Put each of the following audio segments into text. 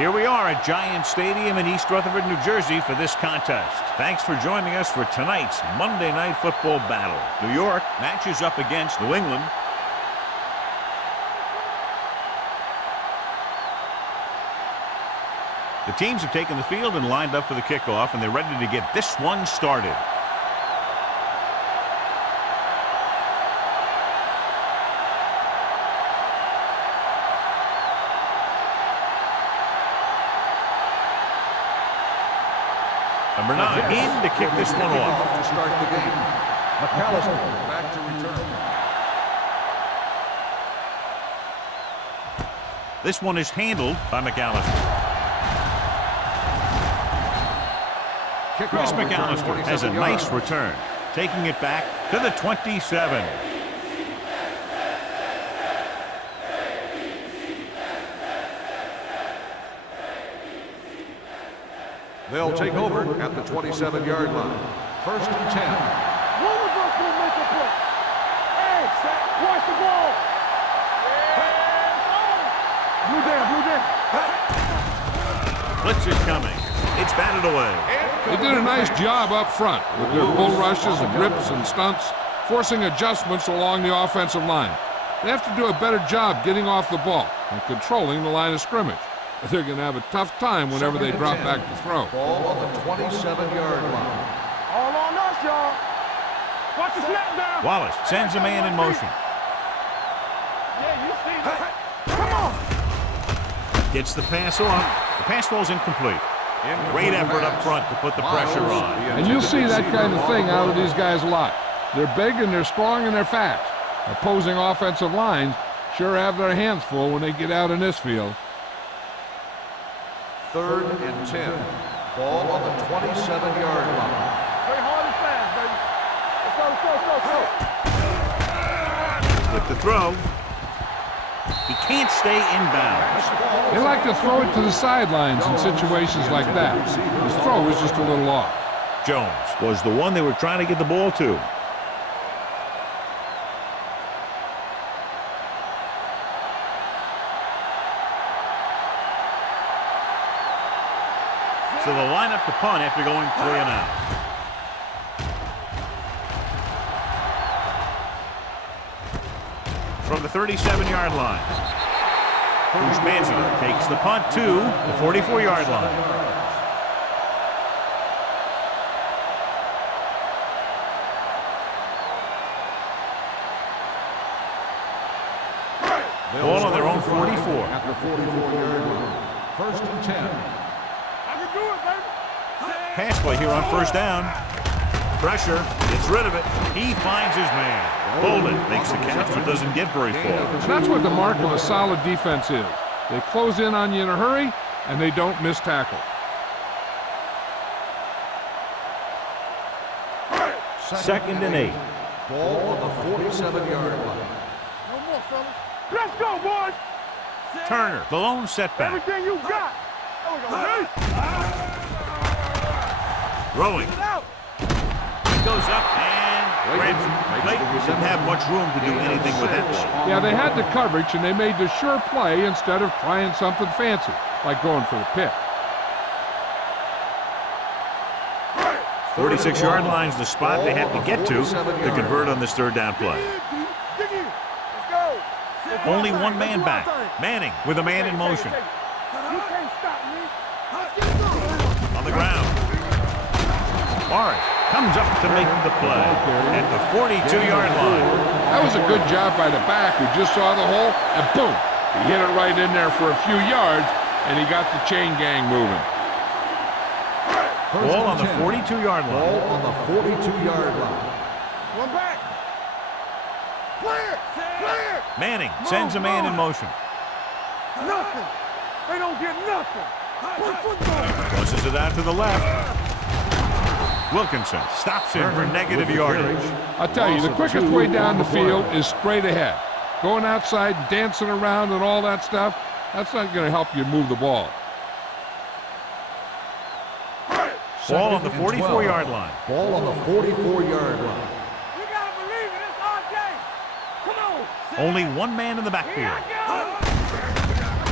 Here we are at Giant Stadium in East Rutherford, New Jersey for this contest. Thanks for joining us for tonight's Monday Night Football battle. New York matches up against New England. The teams have taken the field and lined up for the kickoff, and they're ready to get this one started. Number 9 in to kick this one off. To start the game. McAllister back to return. This one is handled by McAllister. Chris McAllister has a nice return, taking it back to the 27. They'll take over at the 27-yard line. 1st and 10. One of us will make a play. Hey, watch the ball. Blue down. Blitz is coming. It's batted away. They did a nice job up front with their bull rushes and rips and stunts, forcing adjustments along the offensive line. They have to do a better job getting off the ball and controlling the line of scrimmage. They're going to have a tough time whenever they drop back to throw. Ball on the 27-yard line. All on us, y'all. Watch the snap down. Wallace sends a man in motion. Yeah, you see that. Come on. Gets the pass off. The pass falls incomplete. Great effort up front to put the pressure on. And you'll see that kind of thing out of these guys a lot. They're big and they're strong and they're fast. Opposing offensive lines sure have their hands full when they get out in this field. 3rd and 10. Ball on the 27-yard line. Play hard and fast, baby. Let's go. With the throw, he can't stay inbounds. They like to throw it to the sidelines in situations like that. His throw is just a little off. Jones was the one they were trying to get the ball to. So they'll line up to punt after going 3 and out. From the 37-yard line, Uzbanski takes the punt to the 44-yard line. Ball on their own 44. At the 44-yard line. 1st and 10. Pass play here on 1st down. Pressure, gets rid of it. He finds his man. Bolden makes the catch but doesn't get very far. That's what the mark of a solid defense is. They close in on you in a hurry, and they don't miss tackle. 2nd and 8. Ball on the 47-yard line. No more, fellas. Let's go, boys. Turner, the lone setback. Everything you got. There we go. Throwing. He goes up and grabs it. Blake didn't have much room to do anything with that ball. Yeah, they had the coverage, and they made the sure play instead of trying something fancy, like going for the pick. 46-yard line's the spot they have to get to convert on this 3rd down play. Only one man back. Manning with a man in motion. You can't stop me. On the ground. Morris comes up to make the play at the 42-yard line. That was a good job by the back who just saw the hole, and boom, he hit it right in there for a few yards, and he got the chain gang moving. Ball on the 42-yard line. Ball on the 42-yard line. One back. Clear. Clear. Manning sends a man in motion. Nothing. They don't get nothing. Play football. Crosses it out to the left. Wilkinson stops him for negative yardage. I'll tell you, the quickest way down the field is straight ahead. Going outside and dancing around and all that stuff, that's not going to help you move the ball. Ball on the 44-yard line. Ball on the 44-yard line. You gotta believe it. It's our day. Come on. Only one man in the backfield.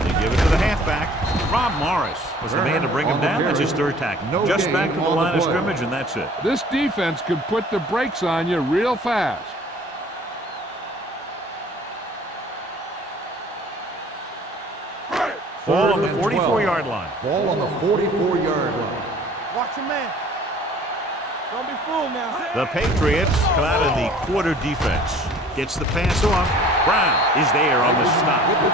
They give it to the halfback. back. Rob Morris was the man to bring him down. That's his third tackle. Just back to the line of scrimmage, and that's it. This defense can put the brakes on you real fast. Ball on the 44-yard line. Ball on the 44-yard line. Watch your man. Don't be fooled now. The Patriots come out of the quarter defense. Gets the pass off. Brown is there on the stop at the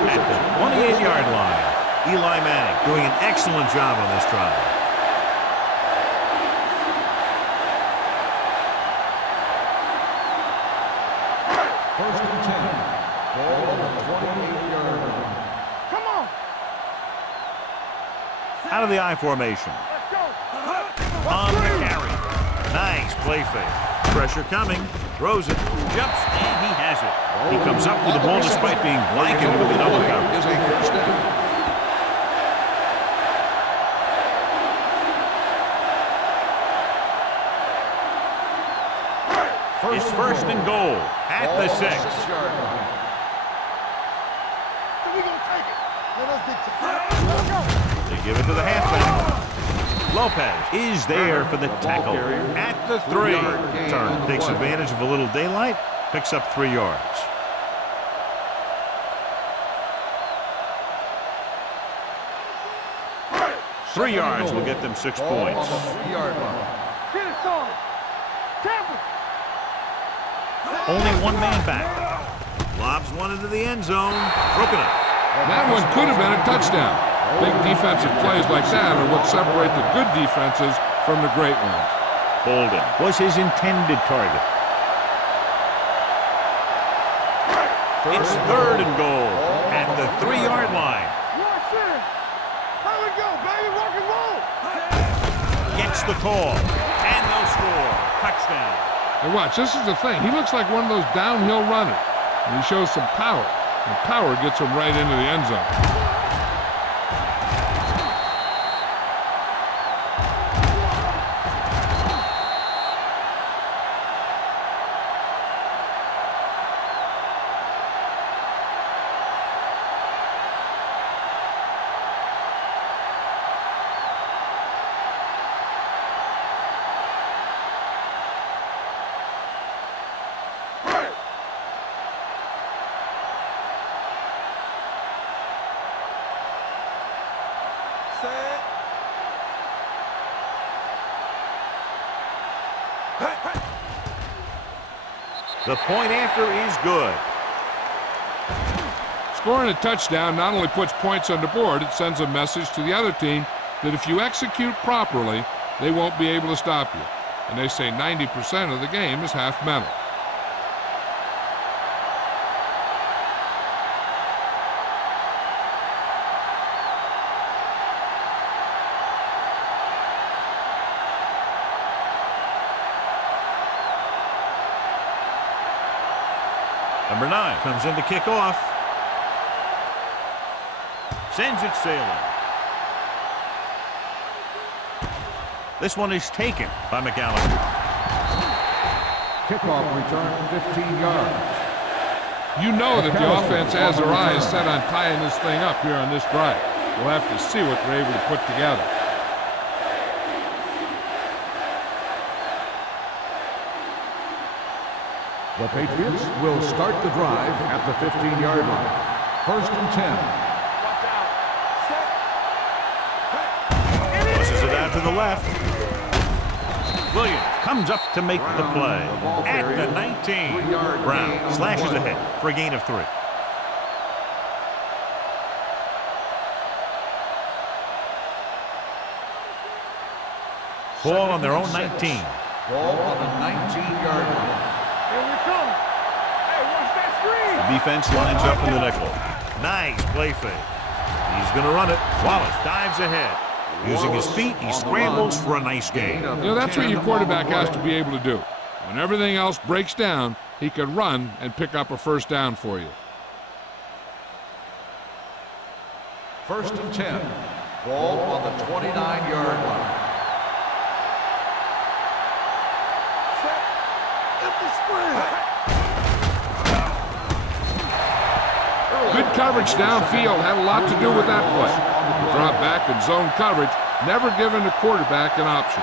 28-yard line. Eli Manning doing an excellent job on this drive. First and 10. Ball on the 28-yard line. Come on. Out of the I formation. Let's go. On the carry. Nice play fake. Pressure coming. Throws it. Jumps, and he has it. He comes up with the ball despite being blanketed with the double coverage. Is a first down. It's first and goal at the 6. So we gonna take it. Let us dictate. Let's go. They give it to the halfback. Lopez is there for the tackle at the 3. Turner takes advantage of a little daylight, picks up 3 yards. Three yards will get them 6 points. On the 3-yard line. Get it, son. Tampa. Only one man back. Lobs one into the end zone. Broken up. That one could have been a touchdown. Big defensive plays like that are what separate the good defenses from the great ones. Bolden was his intended target. It's third and goal at the 3-yard line. Watch it. There we go, baby. Rock and roll. Gets the call, and they'll score. Touchdown. And watch, this is the thing. He looks like one of those downhill runners. And he shows some power. And power gets him right into the end zone. The point after is good. Scoring a touchdown not only puts points on the board, it sends a message to the other team that if you execute properly, they won't be able to stop you. And they say 90% of the game is half mental. Number 9 comes in to kick off. Sends it sailing. This one is taken by McAllister. Kickoff return 15 yards. You know that the offense has their eyes set on tying this thing up here on this drive. We'll have to see what they're able to put together. The Patriots will start the drive at the 15-yard line. First and 10. Pushes it out to the left. Williams comes up to make the play at the 19. Brown slashes ahead for a gain of 3. Ball on their own 19. Ball on the 19-yard line. Here we come. Hey, watch that screen. The defense lines up in the nickel. Nice play fake. He's going to run it. Wallace dives ahead. Using his feet, he scrambles for a nice gain. You know, that's what your quarterback has to be able to do. When everything else breaks down, he can run and pick up a first down for you. First and 10. Ball on the 29-yard line. Good coverage downfield had a lot to do with that play. Drop back in zone coverage, never giving the quarterback an option.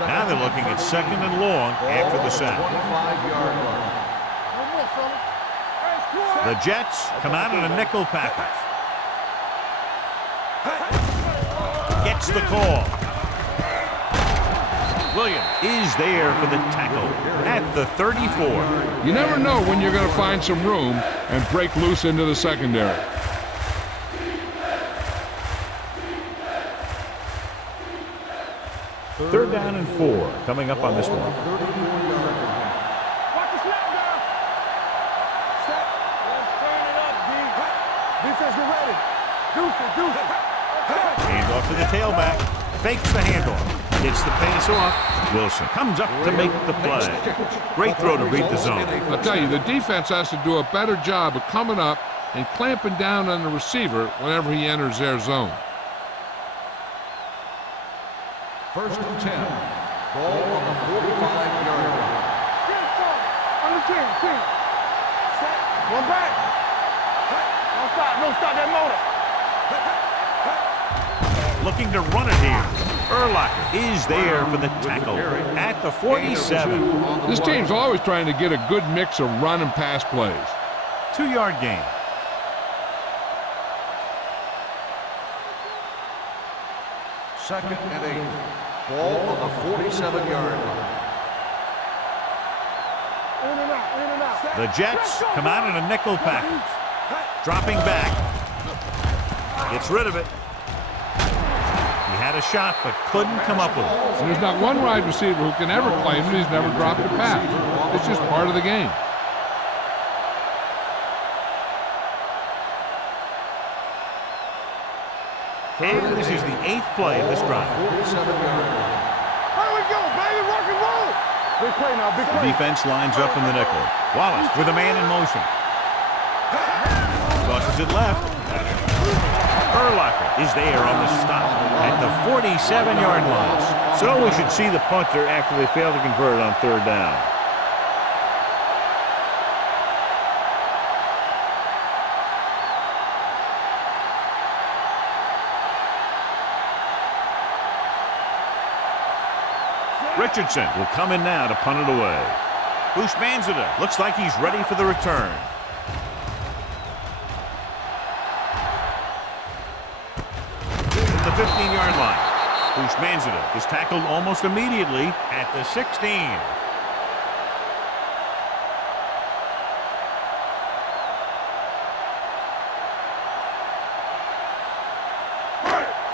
Now they're looking at 2nd and long after the sack. 25-yard line. The Jets come out in a nickel package. Gets the call. Williams is there for the tackle at the 34. You never know when you're going to find some room and break loose into the secondary. Third down and 4 coming up on this one. Watch the snap now. Set. Let's turn it up, D. Defense, get ready. Deuce it. Handoff to the tailback. Fakes the handoff. Gets the pass off. Wilson comes up to make the play. Great throw to beat the zone. I'll tell you, the defense has to do a better job of coming up and clamping down on the receiver whenever he enters their zone. 1st and 10. Ball on the 45-yard line. On the 10. Set. One back. Don't stop that motor. Looking to run it here. Urlacher is there for the tackle at the 47. This team's always trying to get a good mix of run and pass plays. 2-yard gain. Second and 8. Ball on the 47-yard line. In and out. The Jets come out in a nickel package. Dropping back. Gets rid of it. He had a shot but couldn't come up with it. And there's not one wide receiver who can ever claim that he's never dropped a pass. It's just part of the game. And this is the 8th play of this drive. 47-yard line. Here we go, baby. Rock and roll. Big play now. Big The play. defense lines up in the nickel. Wallace with a man in motion. Crosses it left. Urlacher is there on the stop at the 47-yard line. So we should see the punter after they fail to convert on 3rd down. Richardson will come in now to punt it away. Bushmanzada looks like he's ready for the return. The 15-yard line. Bushmanzada is tackled almost immediately at the 16.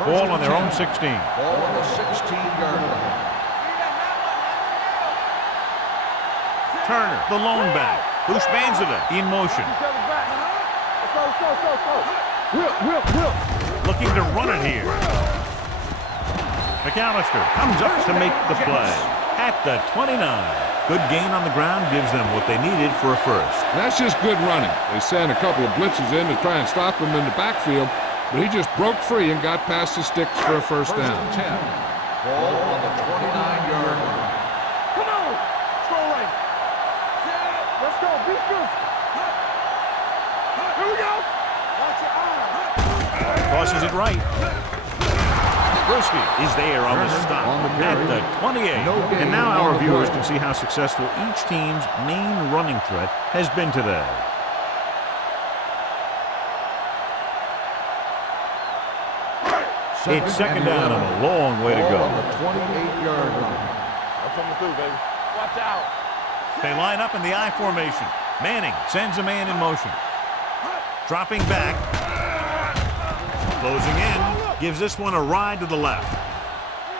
Ball on their own 16. Ball on the 16-yard line. Turner, the lone back. Bushmanzada in motion. Whip. Looking to run it here. McAllister comes up to make the play at the 29. Good gain on the ground gives them what they needed for a first. That's just good running. They sent a couple of blitzes in to try and stop him in the backfield, but he just broke free and got past the sticks for a first down. 1st and 10. Ball on the 29-yard line. Come on. Scroll right. Let's go. Beat this. Here we go. Watch your eyes. Crosses it right. Brewski is there on the stop at the 28. And now our viewers can see how successful each team's main running threat has been today. It's 2nd down and a long way to go. On the 28-yard line. That's coming through, baby. Watch out. They line up in the I formation. Manning sends a man in motion. Dropping back. Closing in. Gives this one a ride to the left.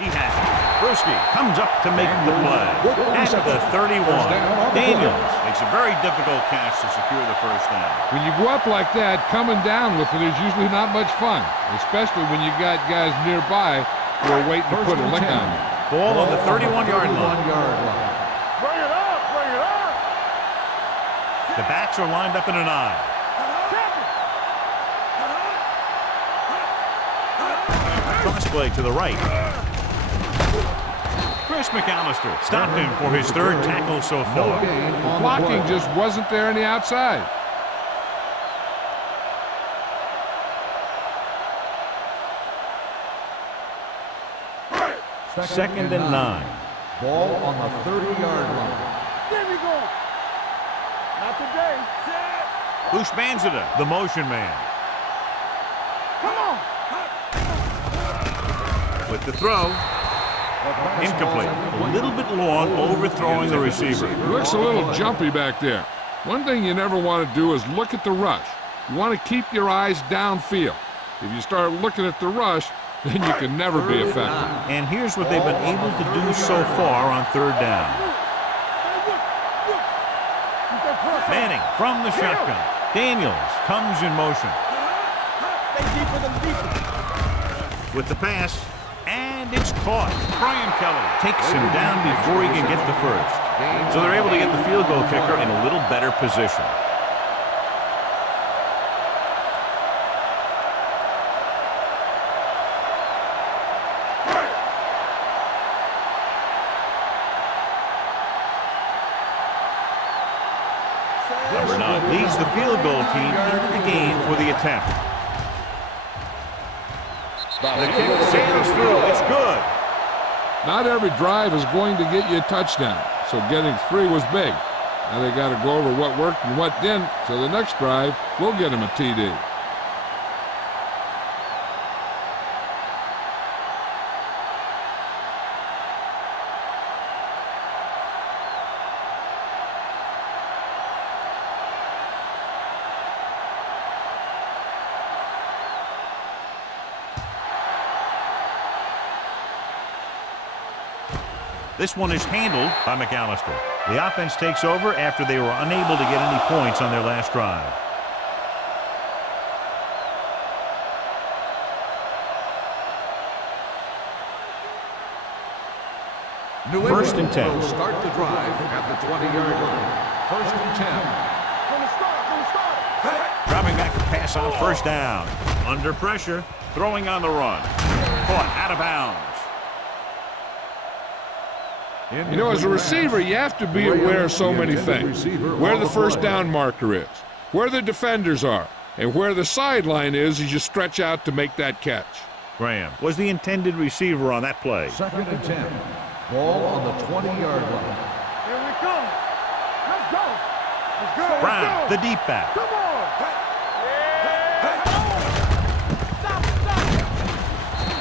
He has it. Brewski comes up to make the play at the 31. Daniels makes a very difficult catch to secure the first down. When you go up like that, coming down with it is usually not much fun, especially when you got guys nearby who are waiting to put a lick on you. Ball on the 31-yard line. Bring it up. The backs are lined up in an I. Cross play to the right. Chris McAllister stopped him for his third tackle so far. Blocking just wasn't there on the outside. Second and 9. Ball on the 30-yard line. There we go. Not today. Set. Bushmanzada, the motion man. Come on. With the throw. Incomplete. A little bit long, overthrowing the receiver. Looks a little jumpy back there. One thing you never want to do is look at the rush. You want to keep your eyes downfield. If you start looking at the rush, then you can never be effective. And here's what they've been able to do so far on third down. Manning from the shotgun. Daniels comes in motion. Stay deeper than deeper. With the pass, and it's caught. Brian Kelly takes him down before he can get the first. So they're able to get the field goal kicker in a little better position. Number 9 leads the field goal team into the game for the attempt. The kick sails through. It's good. Not every drive is going to get you a touchdown, so getting 3 was big. Now they got to go over what worked and what didn't, so the next drive will get them a TD. This one is handled by McAllister. The offense takes over after they were unable to get any points on their last drive. First and 10. Will start the drive at the 20-yard line. First and 10. From the start. Dropping back to pass on first down. Under pressure, throwing on the run. Caught out of bounds. You know, as a receiver, you have to be aware of so many things. Where the first down marker is, where the defenders are, and where the sideline is as you stretch out to make that catch. Graham was the intended receiver on that play. Second and 10. Ball on the 20-yard line. Here we come. Let's go. Let's go. Brown, the deep back. Come on.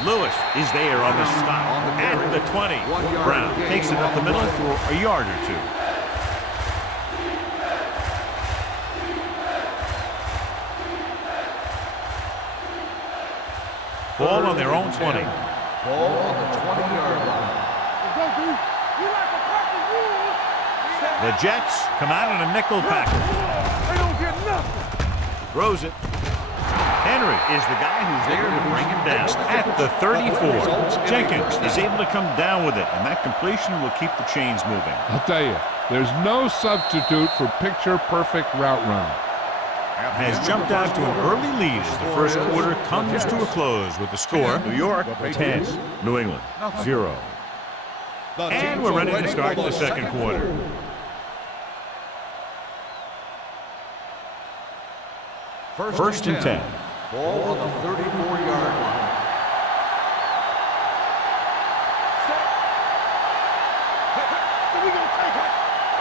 Lewis is there on the stop at the 20. Brown takes it up the middle for a yard or two. Ball on their own 20. Ball on the 20-yard line. Let's go, D. We like a fucking rule. The Jets come out in a nickel package. They don't get nothing. Throws it. Henry is the guy who's there to bring him down at the 34. Jenkins is able to come down with it, and that completion will keep the chains moving. I'll tell you, there's no substitute for picture-perfect route running. Has jumped out to an early lead as the first quarter comes to a close with the score, New York 10, New England 0. And we're ready to start the second quarter. First and 10. Ball on the 34-yard line.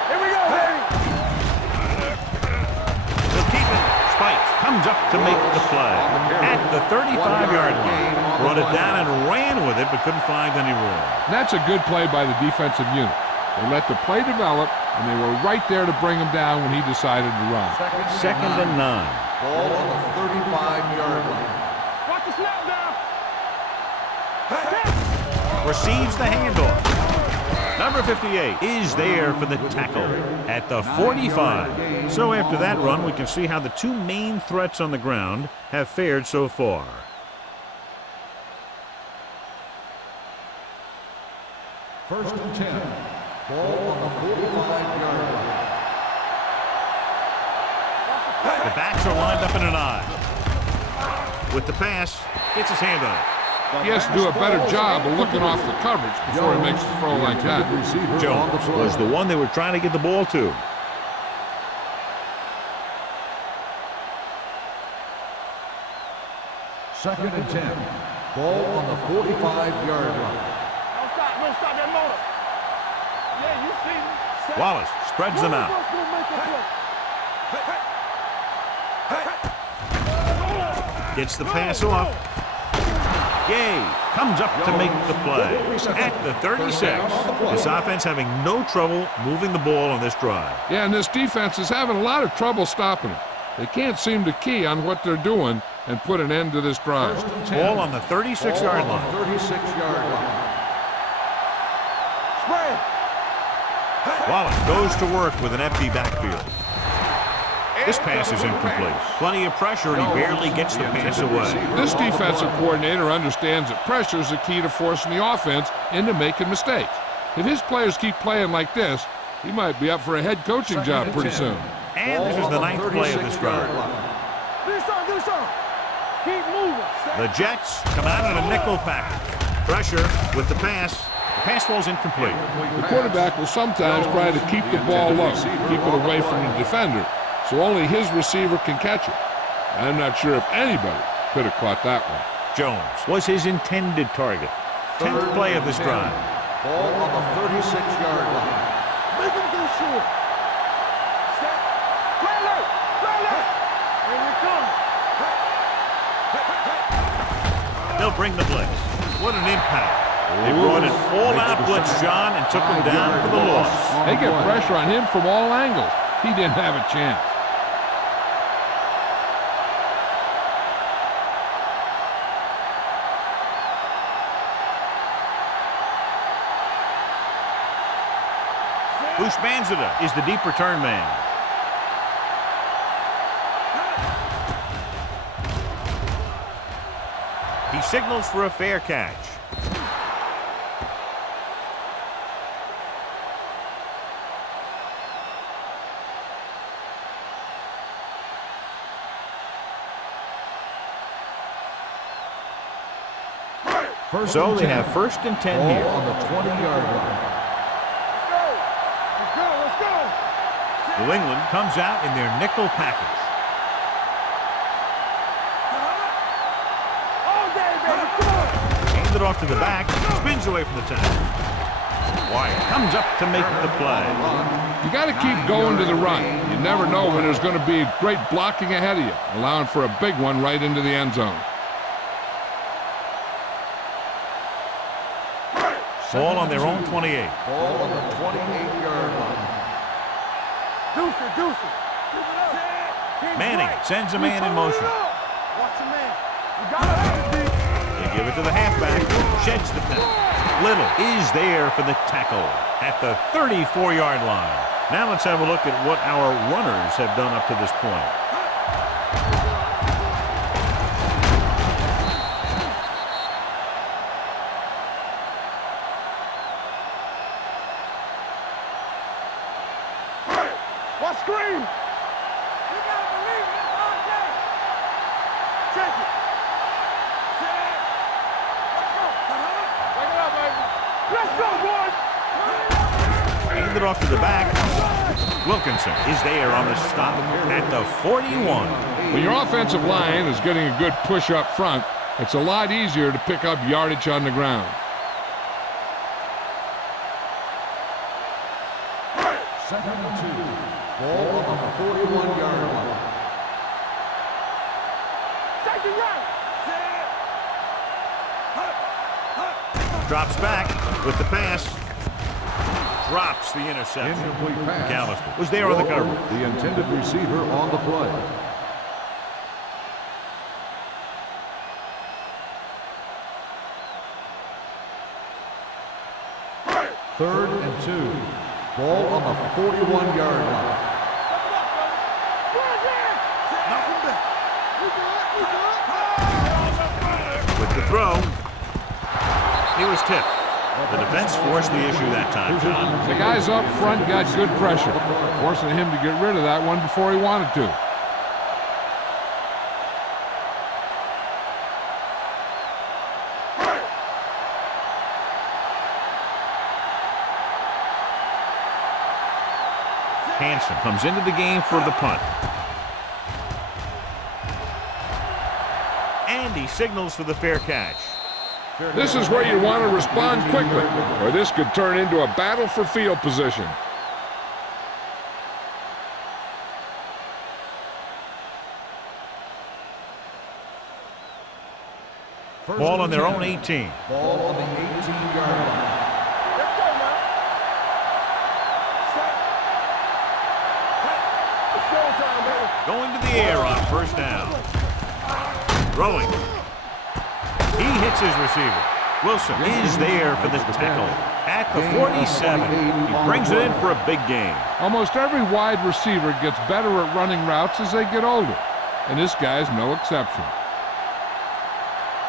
Here we go, baby. They'll keep it. Spikes comes up to make the play at the 35-yard line. Brought it down and ran with it, but couldn't find any room. That's a good play by the defensive unit. They let the play develop, and they were right there to bring him down when he decided to run. Second and 9. Ball on the 35-yard line. Watch the snap down. Receives the handoff. Number 58 is there for the tackle at the 45. So after that run, we can see how the two main threats on the ground have fared so far. First and 10. Ball on the 45-yard line. The backs are lined up in an I. With the pass, gets his hand on it. He has to do a better job of looking off the coverage before he makes a throw like that. Jones was the one they were trying to get the ball to. Second and 10. Ball on the 45-yard line. Don't stop that motor. Yeah, you see me. Wallace spreads them out. Gets the pass off. Gay comes up to make the play. At the 36. This offense having no trouble moving the ball on this drive. Yeah, and this defense is having a lot of trouble stopping it. They can't seem to key on what they're doing and put an end to this drive. Ball on the 36-yard line. 36-yard line. Spread. Wallace goes to work with an empty backfield. This pass is incomplete. Plenty of pressure, and he barely gets the pass away. This defensive coordinator understands that pressure is the key to forcing the offense into making mistakes. If his players keep playing like this, he might be up for a head coaching job pretty soon. And this is the 9th play of this drive. Do something. Keep moving. The Jets come out in a nickel package. Pressure with the pass. The pass falls incomplete. The quarterback will sometimes try to keep the ball low, keep it away from the defender, so only his receiver can catch it. I'm not sure if anybody could have caught that one. Jones was his intended target. 10th play of this drive. Ball on the 36-yard line. Make him go short. Step. Trailer. Here we come. They'll bring the blitz. What an impact. They brought an all-out blitz, John, and took him down for the loss. They get pressure on him from all angles. He didn't have a chance. Bush Banzida is the deep return man. He signals for a fair catch. So they have 1st and 10 here. On the 20-yard line. Let's go. New England comes out in their nickel package. All day, baby. Come on. Hands it off to the back. Spins away from the tackle. Wyatt comes up to make the play. You got to keep going to the run. You never know when there's going to be great blocking ahead of you, allowing for a big one right into the end zone. Ball on their own 28. Ball on the 28-yard line. Deuce it. Manning sends a man in motion. Watch your man. You got it, D. They give it to the halfback. Sheds the pass. Little is there for the tackle at the 34-yard line. Now let's have a look at what our runners have done up to this point. What screen? You gotta believe it. It's all day. Check it. Set. Let's go. Take it up, baby. Let's go, boys. Hand it off to the back. Wilkinson is there on the stop at the 41. When your offensive line is getting a good push up front, it's a lot easier to pick up yardage on the ground. Second and 2. Ball on the 41-yard line. Take it right. Set. Drops back with the pass. Drops the interception. Incomplete pass. McAllister was there on the cover. The intended receiver on the play. Third and 2. Ball on the 41-yard line. With the throw, he was tipped. The defense forced the issue that time, John. The guys up front got good pressure, forcing him to get rid of that one before he wanted to. Hanson comes into the game for the punt. And he signals for the fair catch. This is where you want to respond quickly, or this could turn into a battle for field position. Ball on their own 18. Ball on the 18-yard line. Let's go now. Set. It's showtime, baby. Going to the air on first down. Throwing. He hits his receiver. Wilson is there for the tackle at the 47. He brings it in for a big gain. Almost every wide receiver gets better at running routes as they get older, and this guy's no exception.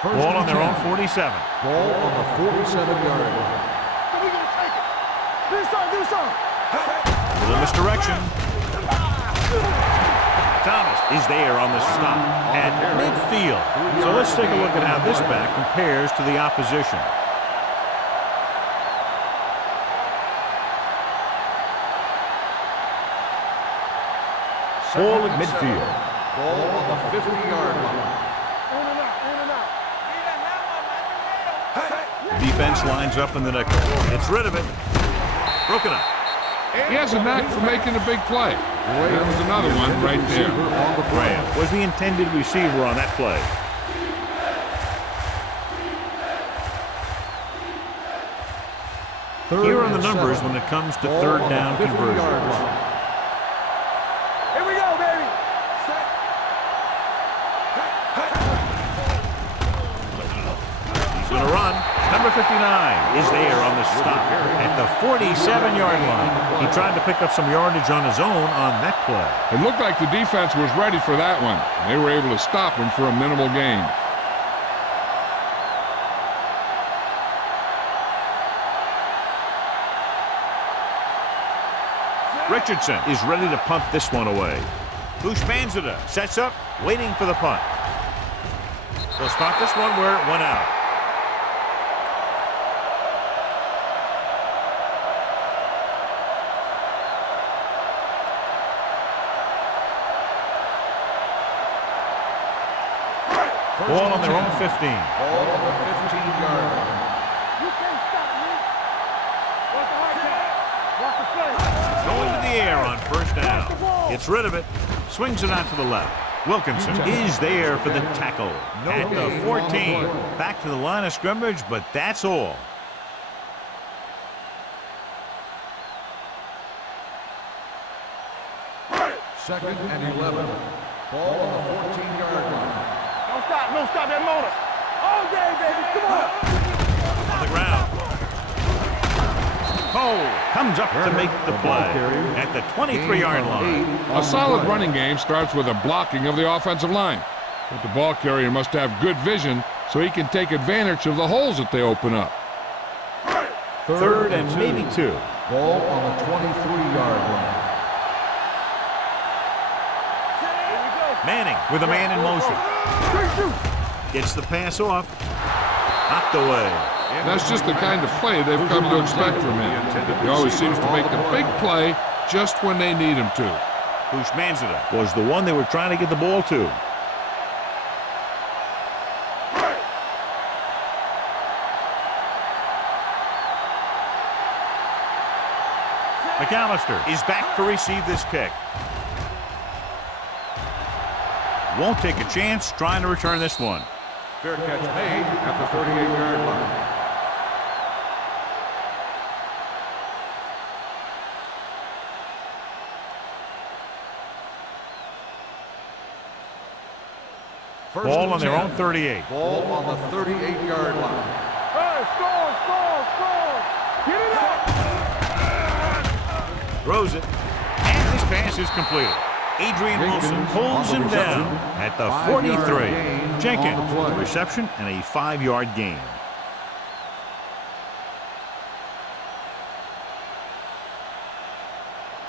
Ball on their own 47. Ball on the 47-yard line. So we're going to take it. Do something. Little misdirection. Thomas is there on the stop at midfield. So let's take a look at how this back compares to the opposition. Ball at midfield. Ball on the 50-yard line. In and out, in and out. The defense lines up in the nickel. Gets rid of it. Broken up. He has a knack for making a big play. There was another one right there. Graham was the intended receiver on that play. Here are the numbers when it comes to third down conversions. Here we go, baby. Set. He's going to run. Number 59 is there on the stop at the 47-yard line. He tried to pick up some yardage on his own on that play. It looked like the defense was ready for that one. They were able to stop him for a minimal gain. Richardson is ready to punt this one away. Bushmanzada sets up, waiting for the punt. They'll spot this one where it went out. Ball on their own 15. Ball on the 15-yard line. You can't stop me. Watch the high catch. Watch the play. Going to the air on first down. Gets rid of it. Swings it out to the left. Wilkinson is there for the tackle at the 14. Back to the line of scrimmage, but that's all. Second and 11. Ball on the 14-yard line. Don't stop that motor. All day, baby. Come on. On the ground. Cole comes up to make the play at the 23-yard line. A solid running game starts with a blocking of the offensive line. But the ball carrier must have good vision so he can take advantage of the holes that they open up. Third and maybe two. Ball on the 23-yard line. Manning with a man in motion. Gets the pass off. Knocked away. That's just the kind of play they've come to expect from him. He always seems to make the big play just when they need him to. Bushmanzada was the one they were trying to get the ball to. McAllister is back to receive this kick. Won't take a chance trying to return this one. Fair catch made at the 38-yard line. Ball on their own 38. Ball on the 38-yard line. Hey, score. Get it up. Throws it. And this pass is completed. Adrian Wilson pulls him down at the 43. Jenkins with the reception and a 5-yard gain.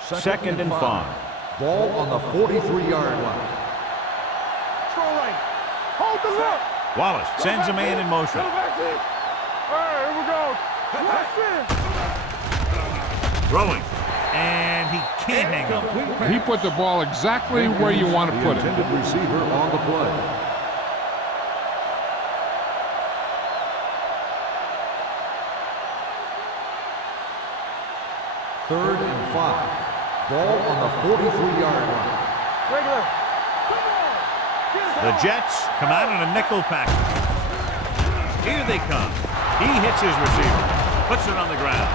Second and 5. Ball on the 43-yard line. Throw right. Hold the left. Wallace sends a man in motion. Go back in. All right, here we go. That's it. Throwing. and he can't hang on. He put the ball exactly where you want to put it. Intended receiver on the play. Third and 5. Ball on the 43-yard line. Regular. The Jets come out in a nickel package. Here they come. He hits his receiver, puts it on the ground.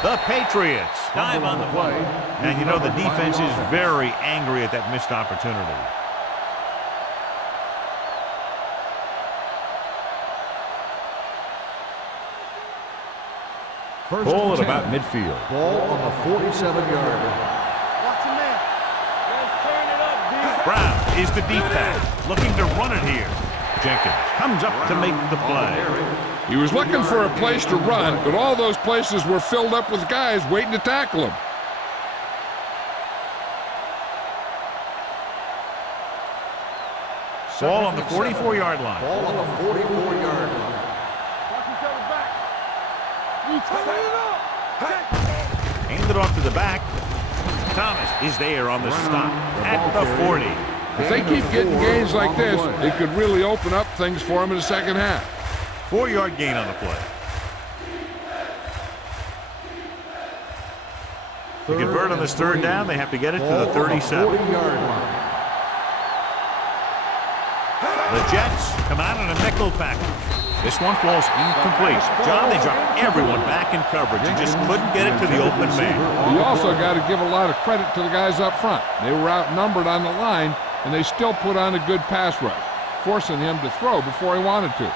The Patriots dive on the play. And you know the defense is very angry at that missed opportunity. Ball at about midfield. Ball on the 47-yard line. Watch your man. Let's turn it up, D. Brown is the deep back, looking to run it here. Jenkins comes up to make the play. He was looking for a place to run, but all those places were filled up with guys waiting to tackle him. Ball on the 44-yard line. Ball on the 44-yard line. Watch each other back. You turn it up. Handed off to the back. Thomas is there on the stop at the 40. If they keep getting gains like this, it could really open up things for him in the second half. 4-yard gain on the play. To convert on this third down, they have to get it to the 37. The Jets come out in a nickel package. This one falls incomplete. John, they dropped everyone back in coverage and just couldn't get it to the open man. You also got to give a lot of credit to the guys up front. They were outnumbered on the line, and they still put on a good pass rush, forcing him to throw before he wanted to.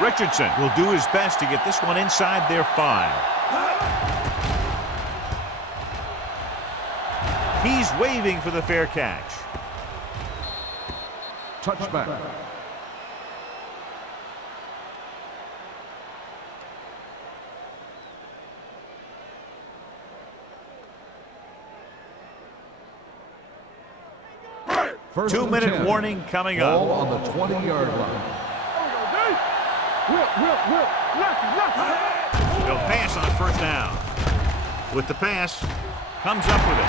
Richardson will do his best to get this one inside their 5. He's waving for the fair catch. Touchback. First 2-minute 10. warning coming Ball up. on the 20-yard line. They'll pass on first down. With the pass, comes up with it.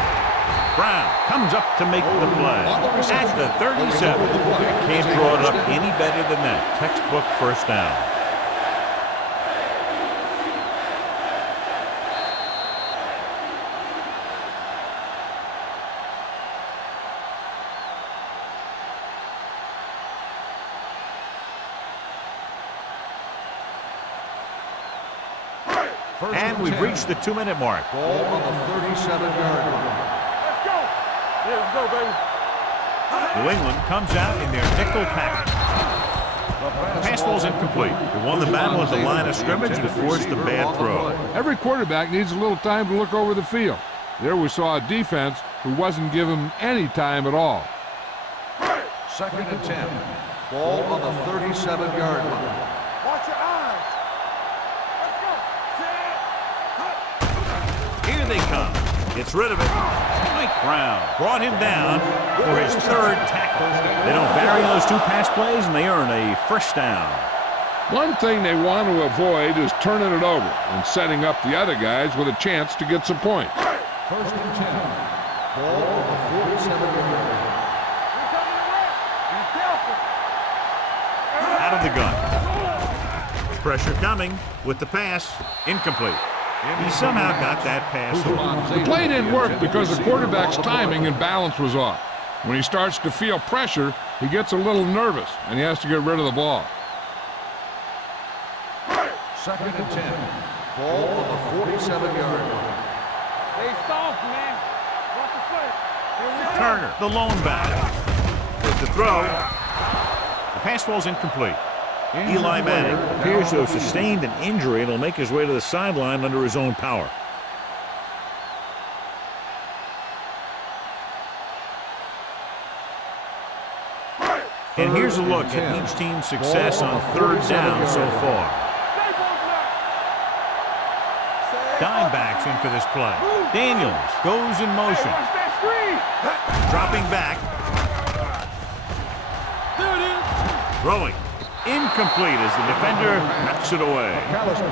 Brown comes up to make the play. At the 37. Can't draw it up any better than that. Textbook first down. And we've reached the 2-minute mark. Ball on the 37-yard line. Let's go. Yeah, let's go, baby. New England comes out in their nickel package. Pass ball's incomplete. They won the battle at the line of scrimmage and forced the bad throw. Every quarterback needs a little time to look over the field. There we saw a defense who wasn't given any time at all. Second and 10. Ball on the 37-yard line. Watch your eyes. Let's go. Here they come. Gets rid of it. Mike Brown brought him down for his 3rd tackle. They don't vary those 2 pass plays, and they earn a first down. One thing they want to avoid is turning it over and setting up the other guys with a chance to get some points. First and 10. Ball on the 47-yard line. Be careful. Out of the gun. Pressure coming with the pass. Incomplete. He somehow got that pass over. The play didn't work because the quarterback's timing and balance was off. When he starts to feel pressure, he gets a little nervous, and he has to get rid of the ball. Second and 10. Ball on the 47-yard line. Stay soft, man. Watch the foot. Here we go. Turner, the lone back. With the throw. The pass ball's incomplete. Eli Manning appears to have sustained an injury and will make his way to the sideline under his own power. And here's a look at each team's success on 3rd down so far. Dime backs in for this play. Daniels goes in motion. Watch that screen. Dropping back. There it is. Throwing. Incomplete as the defender knocks it away.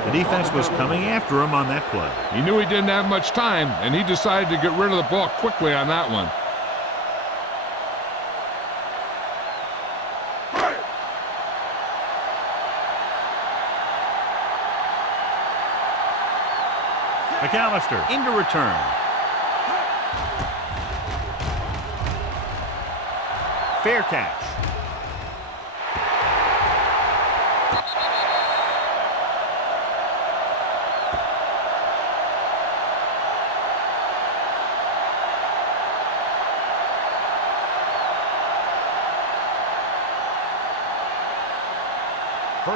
The defense was coming after him on that play. He knew he didn't have much time, and he decided to get rid of the ball quickly on that one. McAllister into return. Fair catch.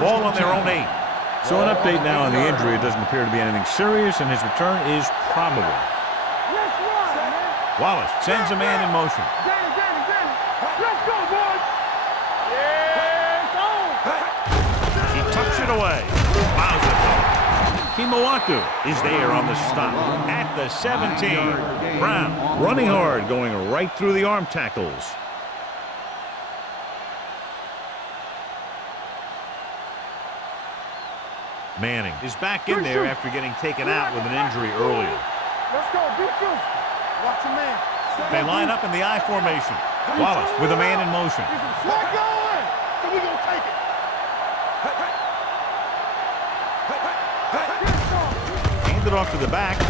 Ball on their own 8. So an update now on the injury. It doesn't appear to be anything serious, and his return is probable. Wallace sends a man in motion. Let's go, boys. Yeah, He tucks it away. Fouls it though. Kimawatu is there on the stop at the 17. Brown running hard, going right through the arm tackles. Manning is back in there after getting taken out with an injury earlier. Let's go, be truthful. Watch your man. They line up in the I formation. Wallace with a man in motion. We're going, so we're going to take it. Handed off to the back.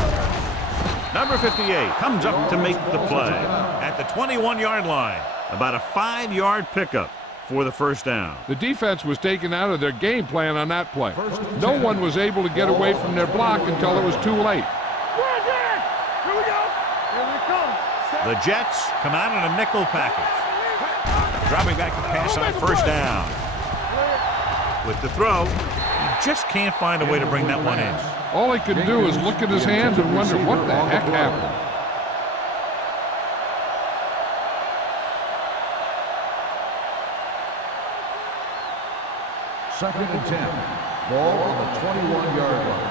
Number 58 comes up to make the play at the 21-yard line. About a 5-yard pickup for the first down. The defense was taken out of their game plan on that play. No one was able to get away from their block until it was too late. Here we go. Here we come. The Jets come out in a nickel package. Dropping back to pass on first down. With the throw, he just can't find a way to bring that one in. All he could do is look at his hands and wonder what the heck happened. Second and 10. Ball on the 21-yard line.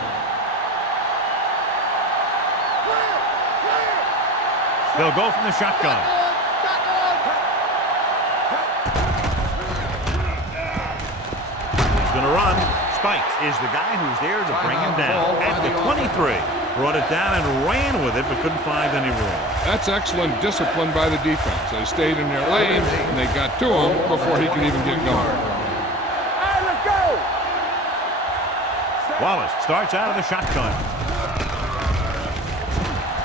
They'll go from the shotgun. He's going to run. Spikes is the guy who's there to bring him down. At the 23. Brought it down and ran with it, but couldn't find any room. That's excellent discipline by the defense. They stayed in their lanes, and they got to him before he could even get going. Wallace starts out of the shotgun.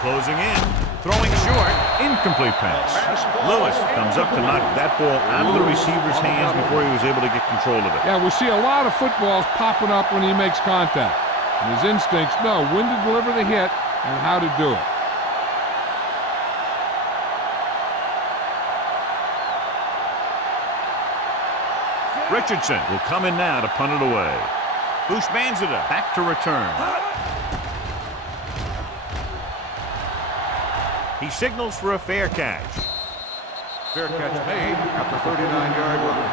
Closing in. Throwing short. Incomplete pass. Lewis comes up to knock that ball out of the receiver's hands before he was able to get control of it. Yeah, we see a lot of footballs popping up when he makes contact. And his instincts know when to deliver the hit and how to do it. Richardson will come in now to punt it away. Bushmanzada back to return. He signals for a fair catch. Fair catch made at the 39-yard line.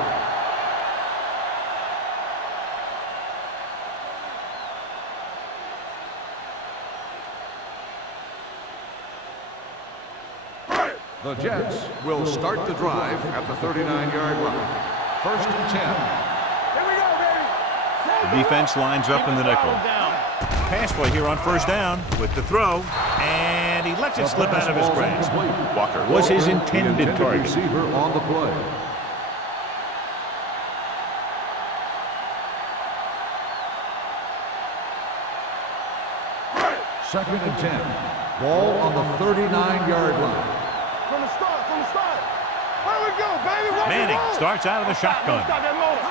The Jets will start the drive at the 39-yard line. First and 10. Here we go, baby. The defense lines up in the nickel. Pass play here on first down with the throw, and he lets it slip out of his grasp. Walker was his intended target. Receiver on the play. Second and 10. Ball on the 39-yard line. From the start. Where we go, baby? Rock Manning and roll. starts out of the shotgun. Stop that motor.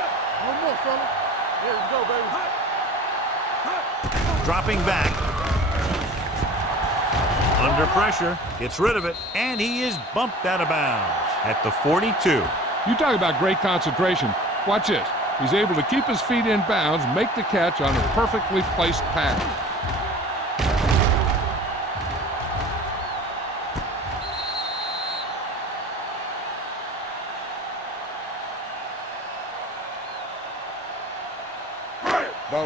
One more, fella. Here we go, baby. Dropping back. Under pressure. Gets rid of it. And he is bumped out of bounds at the 42. You talk about great concentration. Watch this. He's able to keep his feet in bounds, make the catch on a perfectly placed pass.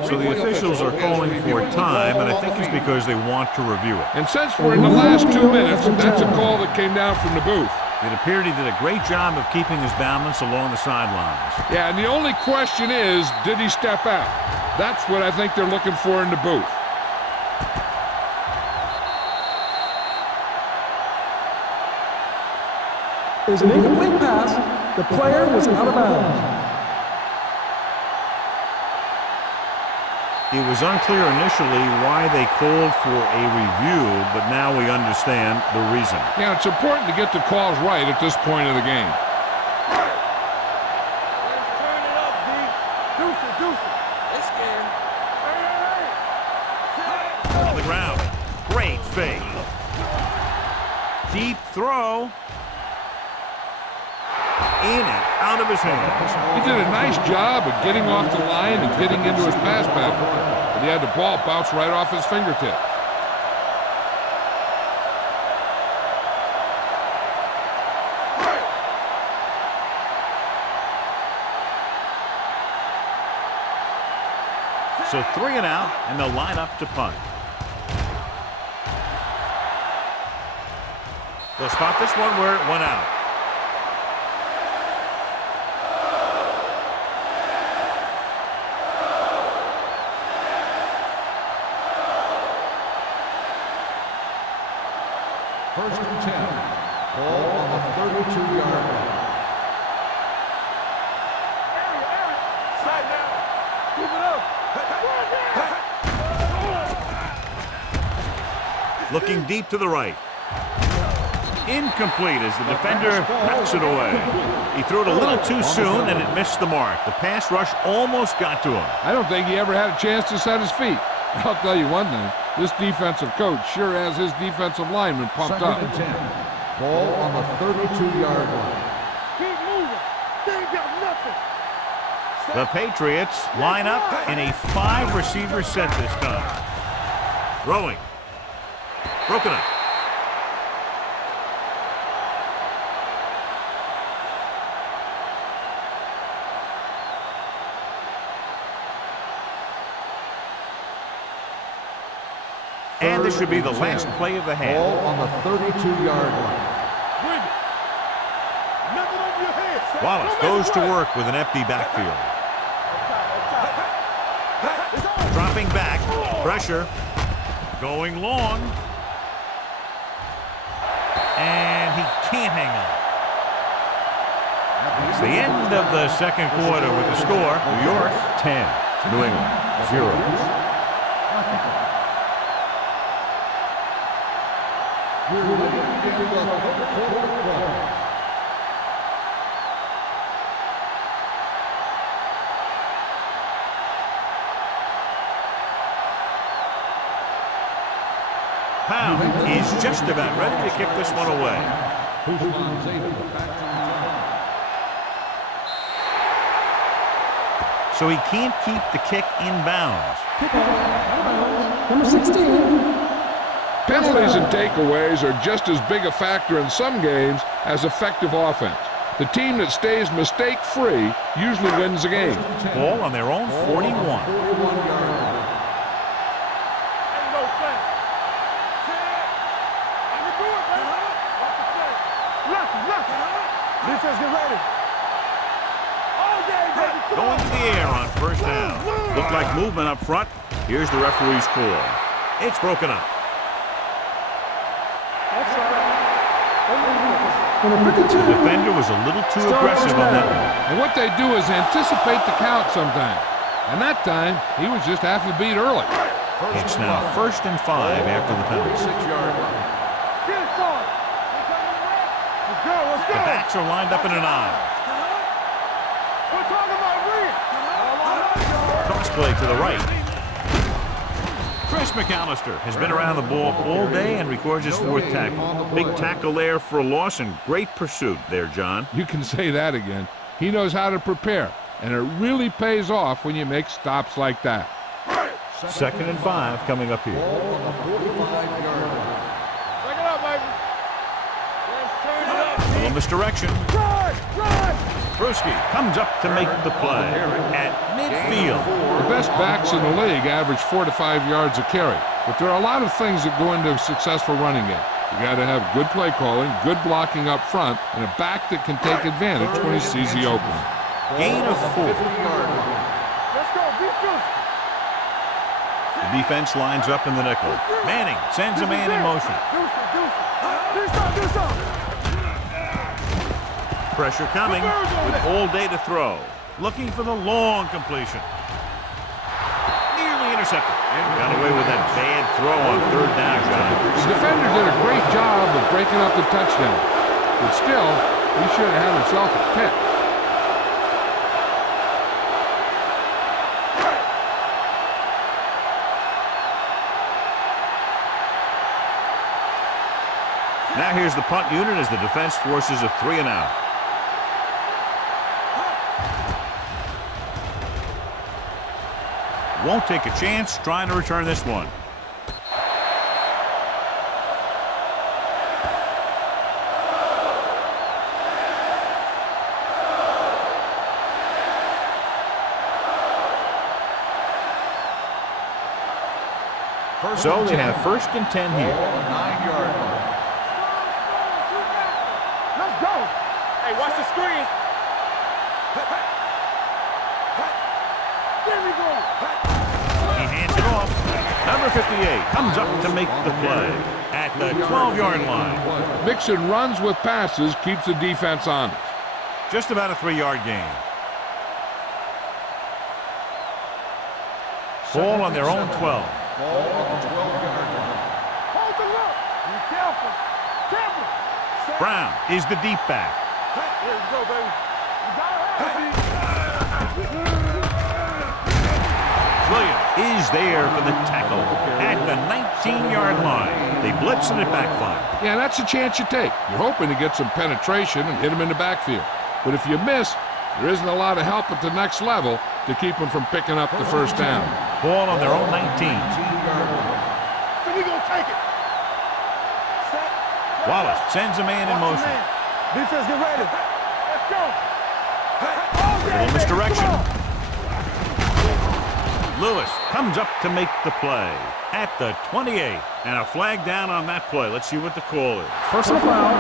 So the officials are calling for time, and I think it's because they want to review it. And since we're in the last 2 minutes, that's a call that came down from the booth. It appeared he did a great job of keeping his balance along the sidelines. Yeah, and the only question is, did he step out? That's what I think they're looking for in the booth. Is an incomplete pass. The player was out of bounds. It was unclear initially why they called for a review, but now we understand the reason. Yeah, it's important to get the calls right at this point of the game. Let's turn it up, D. Deuce it, deuce it. It's scared. Hey. On the ground. Great fake. Deep throw. In and out of his hands. He did a nice job of getting off the line and getting into his pass pattern, but he had the ball bounce right off his fingertips. So 3 and out, and they'll line up to punt. They'll spot this one where it went out. First and 10. Ball on the 32-yard line. Side down. Keep it up. Looking deep to the right. Incomplete as the defender backs it away. He threw it a little too soon and it missed the mark. The pass rush almost got to him. I don't think he ever had a chance to set his feet. I'll tell you one thing, this defensive coach sure has his defensive lineman pumped up. Second and 10. Ball on the 32-yard line. Keep moving. They ain't got nothing. The Patriots line up in a 5-receiver set this time. Throwing. Broken up. And this should be the last play of the half. Ball on the 32-yard line. Bring it. Nothing over your head. Wallace goes to work with an empty backfield. Dropping back. Pressure. Going long. And he can't hang on. It's the end of the second quarter with the score. New York 10. New England 0. We're ready to begin the third quarter of play. Pound is just about ready to kick this one away. So he can't keep the kick in bounds. Number 16. Penalties and takeaways are just as big a factor in some games as effective offense. The team that stays mistake-free usually wins the game. Ball on their own 41. Ain't no thing. I can do it, baby. What to say? Look. Defense, get ready. All day, baby. Going to the air on first down. Looked like movement up front. Here's the referee's call. It's broken up. The defender was a little too aggressive on that one. And what they do is anticipate the count sometimes. And that time, he was just half a beat early. It's now 1st and 5 after the penalty. 6-yard line. Get it started. Let's go, let's go. The backs are lined up in an aisle. We're talking about ring. Cross play to the right. Chris McAllister has been around the ball all day and records his 4th tackle. Big tackle there for a loss and great pursuit there, John. You can say that again. He knows how to prepare, and it really pays off when you make stops like that. 2nd and 5 coming up here. Ball on the 45-yard line. Check it out, baby. Let's turn it up. Full misdirection. Drive. Bruschi comes up to make the play at midfield. The best backs in the league average 4 to 5 yards a carry, but there are a lot of things that go into a successful running game. You got to have good play calling, good blocking up front, and a back that can take advantage when he sees the opening. Gain of 4. Let's go, beat you. The defense lines up in the nickel. Manning sends a man in motion. Do something. Pressure coming with all day to throw. Looking for the long completion. Nearly intercepted. Got away with that bad throw on 3rd down, John. The defender did a great job of breaking up the touchdown. But still, he should have had himself a pick. Now here's the punt unit as the defense forces a 3 and out. Won't take a chance trying to return this one. So they have 1st and 10 here. 9-yard line. Let's go. Hey, watch the screen. There we go. He hands it off. Number 58 comes up to make the play at the 12-yard line. Mixing runs with passes keeps the defense honest. Just about a 3-yard gain. Ball on their own 12. Ball on the 12-yard line. Hold the look. Be careful. Brown is the deep back. Here we go, baby. You got it. Williams is there for the tackle at the 19-yard line. They blitz and it backfires. Yeah, that's a chance you take. You're hoping to get some penetration and hit him in the backfield. But if you miss, there isn't a lot of help at the next level to keep them from picking up the 1st down. Ball on their own 19. So we gonna take it. Wallace sends a man in motion. Defense, get ready. Let's go. Little misdirection. Lewis comes up to make the play at the 28. And a flag down on that play. Let's see what the call is. Personal foul.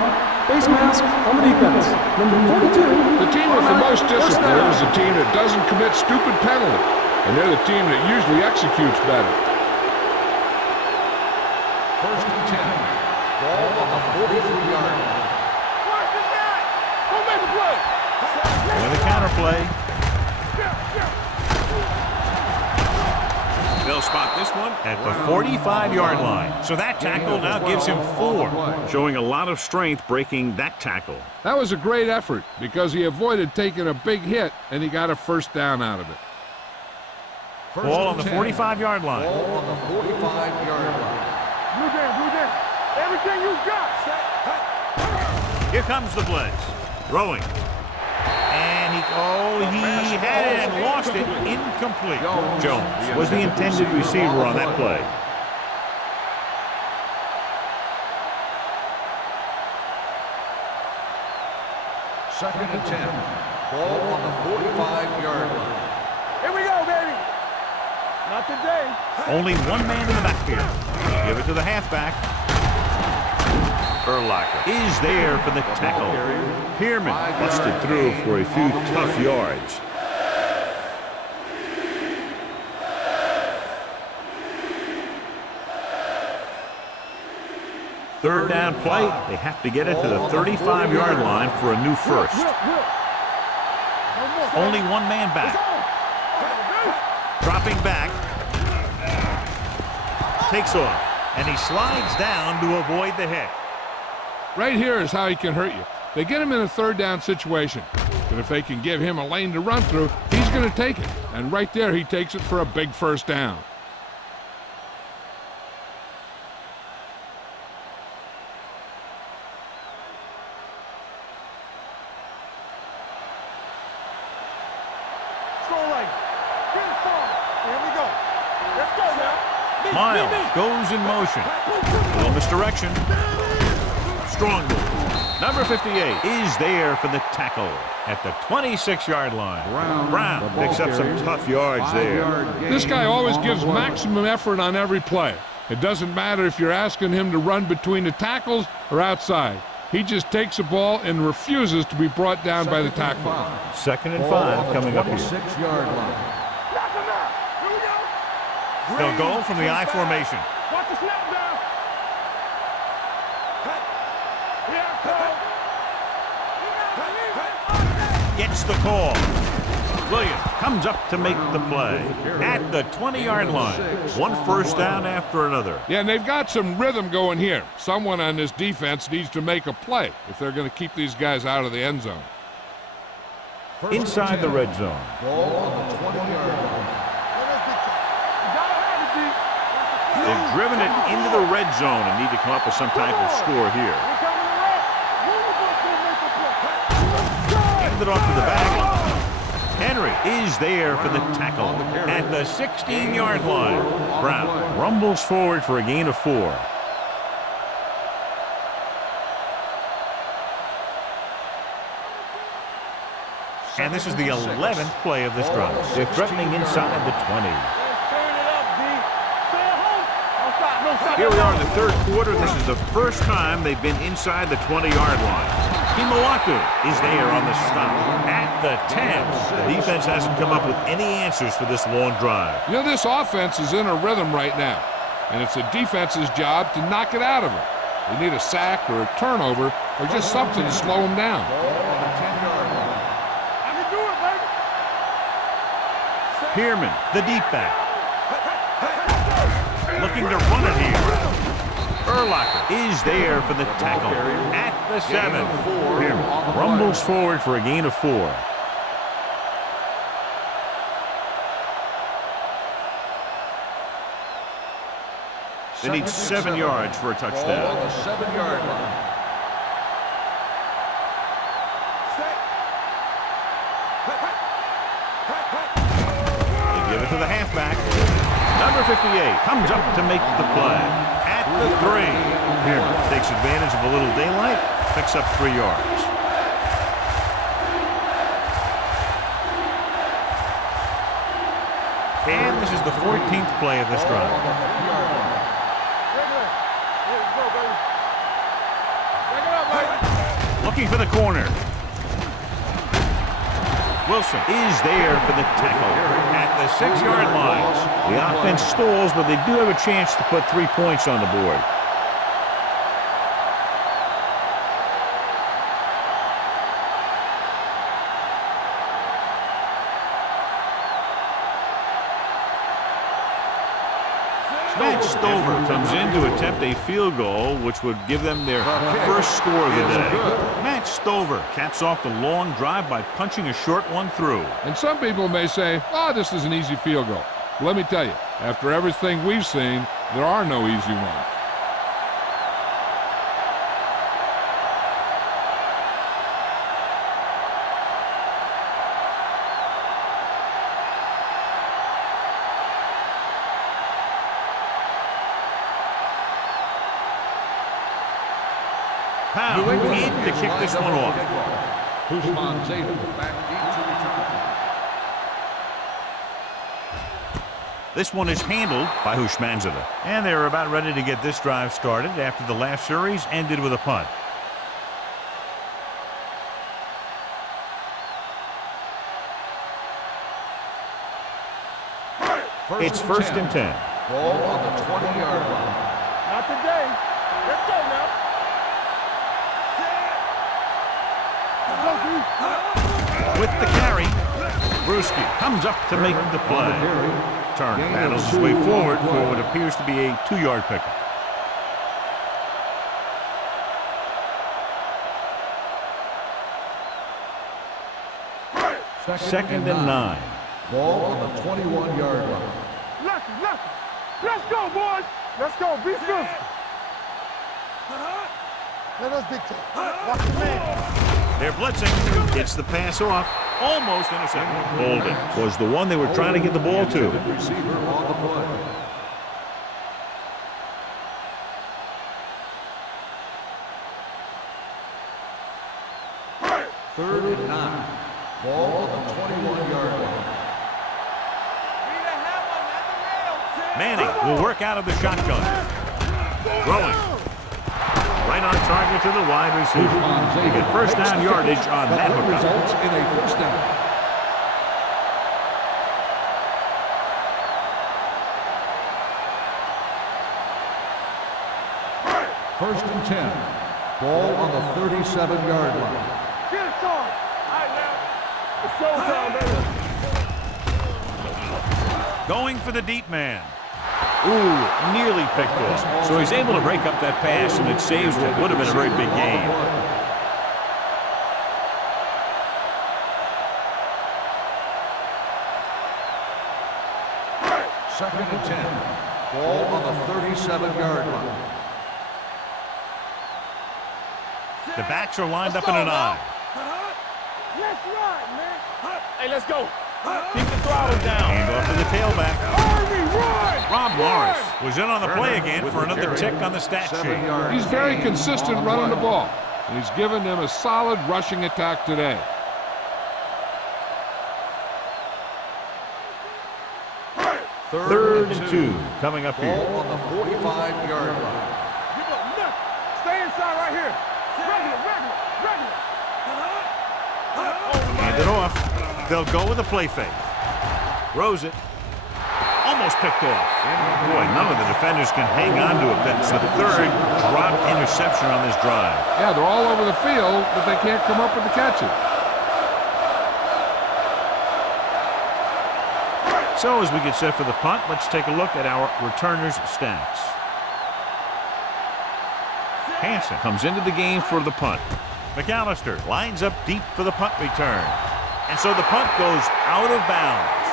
Face mask on the defense. Number 42. The team with the most discipline is the team that doesn't commit stupid penalties. And they're the team that usually executes better. 1st and 10. Ball on the 43-yard line. Watch this guy. Who made the play? With a counter play. They'll spot this one at the 45-yard line. So that tackle now gives him 4, showing a lot of strength breaking that tackle. That was a great effort because he avoided taking a big hit and he got a 1st down out of it. Ball on the 45-yard line. Ball on the 45-yard line. Blue down. Everything you got. Here comes the blitz. Throwing. And he had it and lost it. Incomplete. Jones was the intended receiver on that play. Second and 10. Ball on the 45-yard line. Here we go, baby. Not today. Only one man in the backfield. Give it to the halfback. Urlacher is there for the tackle. Pierman busted through for a few tough yards. Third down play. They have to get it to the 35-yard line for a new 1st. Only one man back. Dropping back. Takes off. And he slides down to avoid the hit. Right here is how he can hurt you. They get him in a 3rd down situation. But if they can give him a lane to run through, he's going to take it. And right there, he takes it for a big 1st down. Miles goes in motion. A little misdirection. Strong move. Number 58 is there for the tackle at the 26-yard line. Brown picks up some tough yards there. This guy always gives maximum effort on every play. It doesn't matter if you're asking him to run between the tackles or outside. He just takes the ball and refuses to be brought down by the tackle. 2nd and 5 coming up here. 26-yard line. Knock him out. Here we go. They'll go from the I formation. Watch the snap down. Yeah, go. Gets the call. Williams comes up to make the play at the 20-yard line. 1 first down after another. Yeah, and they've got some rhythm going here. Someone on this defense needs to make a play if they're going to keep these guys out of the end zone. Inside the red zone. Ball on the 20-yard line. They've driven it into the red zone and need to come up with some type of score here. Handed off to the back. Henry is there for the tackle at the 16-yard line. Brown rumbles forward for a gain of 4. And this is the 11th play of this drive. They're threatening inside the 20. Here we are in the 3rd quarter. This is the first time they've been inside the 20-yard line. Kimawatu is there on the stop at the 10. The defense hasn't come up with any answers for this long drive. You know, this offense is in a rhythm right now, and it's the defense's job to knock it out of them. They need a sack or a turnover or just something to slow them down. I can do it, baby. Pierman, the deep back. Looking to run it here. Urlacher is there for the tackle at the 7. Pierman rumbles forward for a gain of 4. They need 7 yards for a touchdown. Ball on the 7-yard line. They give it to the halfback. Number 58 comes up to make the play at the 3. Pierman takes advantage of a little daylight, picks up 3 yards. And this is the 14th play of this drive. Looking for the corner. Wilson is there for the tackle at the 6-yard line. The offense stalls, but they do have a chance to put 3 points on the board. Matt Stover comes in to attempt a field goal, which would give them their first score of the day. Matt Stover caps off the long drive by punching a short one through. And some people may say, oh, this is an easy field goal. Let me tell you, after everything we've seen, there are no easy ones. Pound in to kick this one off. Usman Zeta back deep to return. This one is handled by Hushmanzada. And they're about ready to get this drive started after the last series ended with a punt. It's 1st and 10. Ball on the 20-yard line. Not today. Let's go now. With the carry, Brewski comes up to make the play. Turner battles his way forward for what appears to be a 2-yard pickup. Second and 9. Ball on the 21-yard line. Let's go, boys. Let's go. Be physical. Let us dictate. Watch the man. They're blitzing. Gets the pass off. Almost intercepted. Bolden was the one they were trying to get the ball to. Receiver on the play. Third and 9. Ball on the 21-yard line. Manning will work out of the shotgun. Throwing. Right on target to the wide receiver. They get first down yardage on that hookup. Results in a first down. First and 10. Ball on the 37-yard line. Get it, son. All right, now. It's showtime, baby. Going for the deep man. Ooh, nearly picked off. So he's able to break up that pass, and it saves what would have been a very big gain. Second and 10. Ball on the 37-yard line. The backs are lined up in an I. Let's ride, man. Hey, let's go. Keep the throttle down. Hand off to the tailback. Army, run! Rob Morris was in on the play again for another tick on the stat sheet. He's very consistent running the ball, and he's given them a solid rushing attack today. Third and 2 coming up here. Ball on the 45-yard line. Give up nothing. Stay inside right here. Regular. Hand it off. They'll go with a play fake. Throws it. Almost picked off. Boy, none of the defenders can hang on to it. That's the third drop interception on this drive. Yeah, they're all over the field, but they can't come up with the catches. So as we get set for the punt, let's take a look at our returners' stats. Hansen comes into the game for the punt. McAllister lines up deep for the punt return. And so the punt goes out of bounds.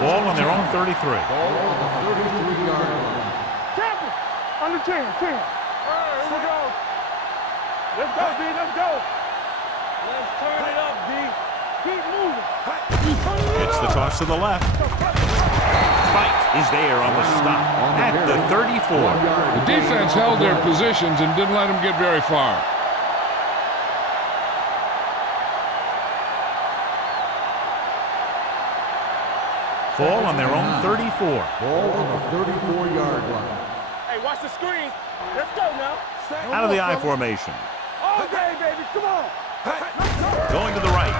Ball on their own 33. Ball on the 33-yard line. Tackle. Under 10. All right, here we go. Let's go, D. Let's go. Let's turn it up, D. Keep moving. It's the toss to the left. Fight is there on the stop at the 34. The defense held their positions and didn't let them get very far. Ball on their own 34. Ball on the 34-yard line. Hey, watch the screen. Let's go now. Out of the I formation. All day, baby. Come on. Going to the right.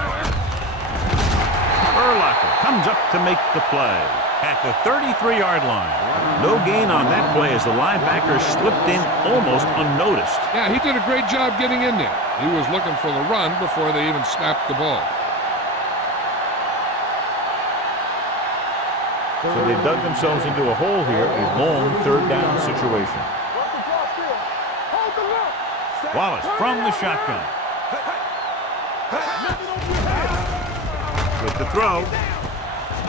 Urlacher comes up to make the play at the 33-yard line. No gain on that play as the linebacker slipped in almost unnoticed. Yeah, he did a great job getting in there. He was looking for the run before they even snapped the ball. So they dug themselves into a hole here, a long third down situation. Wallace from the shotgun. With the throw,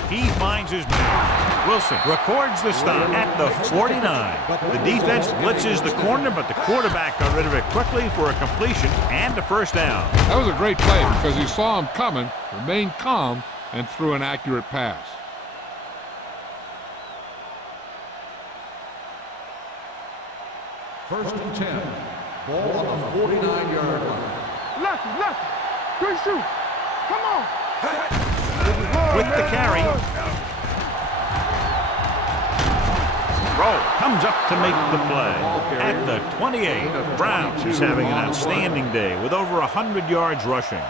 he finds his man. Wilson records the stop at the 49. The defense blitzes the corner, but the quarterback got rid of it quickly for a completion and a first down. That was a great play because he saw him coming, remained calm, and threw an accurate pass. First and 10. Ball on the 49-yard line. Lefty. Good shoot. Come on. With the carry. Rowe comes up to make the play at the 28. Browns is having an outstanding day with over 100 yards rushing.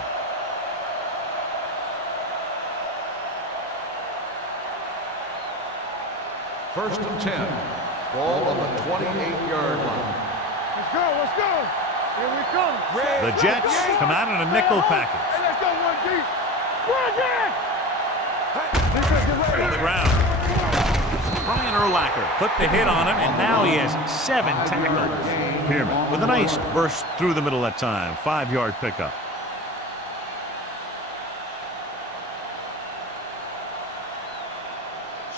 First and 10. Ball on the 28-yard line. Let's go. Here we come. The Jets come out in a nickel package. Hey, let's go, one deep. On the ground. Brian Urlacher put the hit on him, and now he has 7 tackles. Pierman with a nice burst through the middle that time. 5-yard pickup.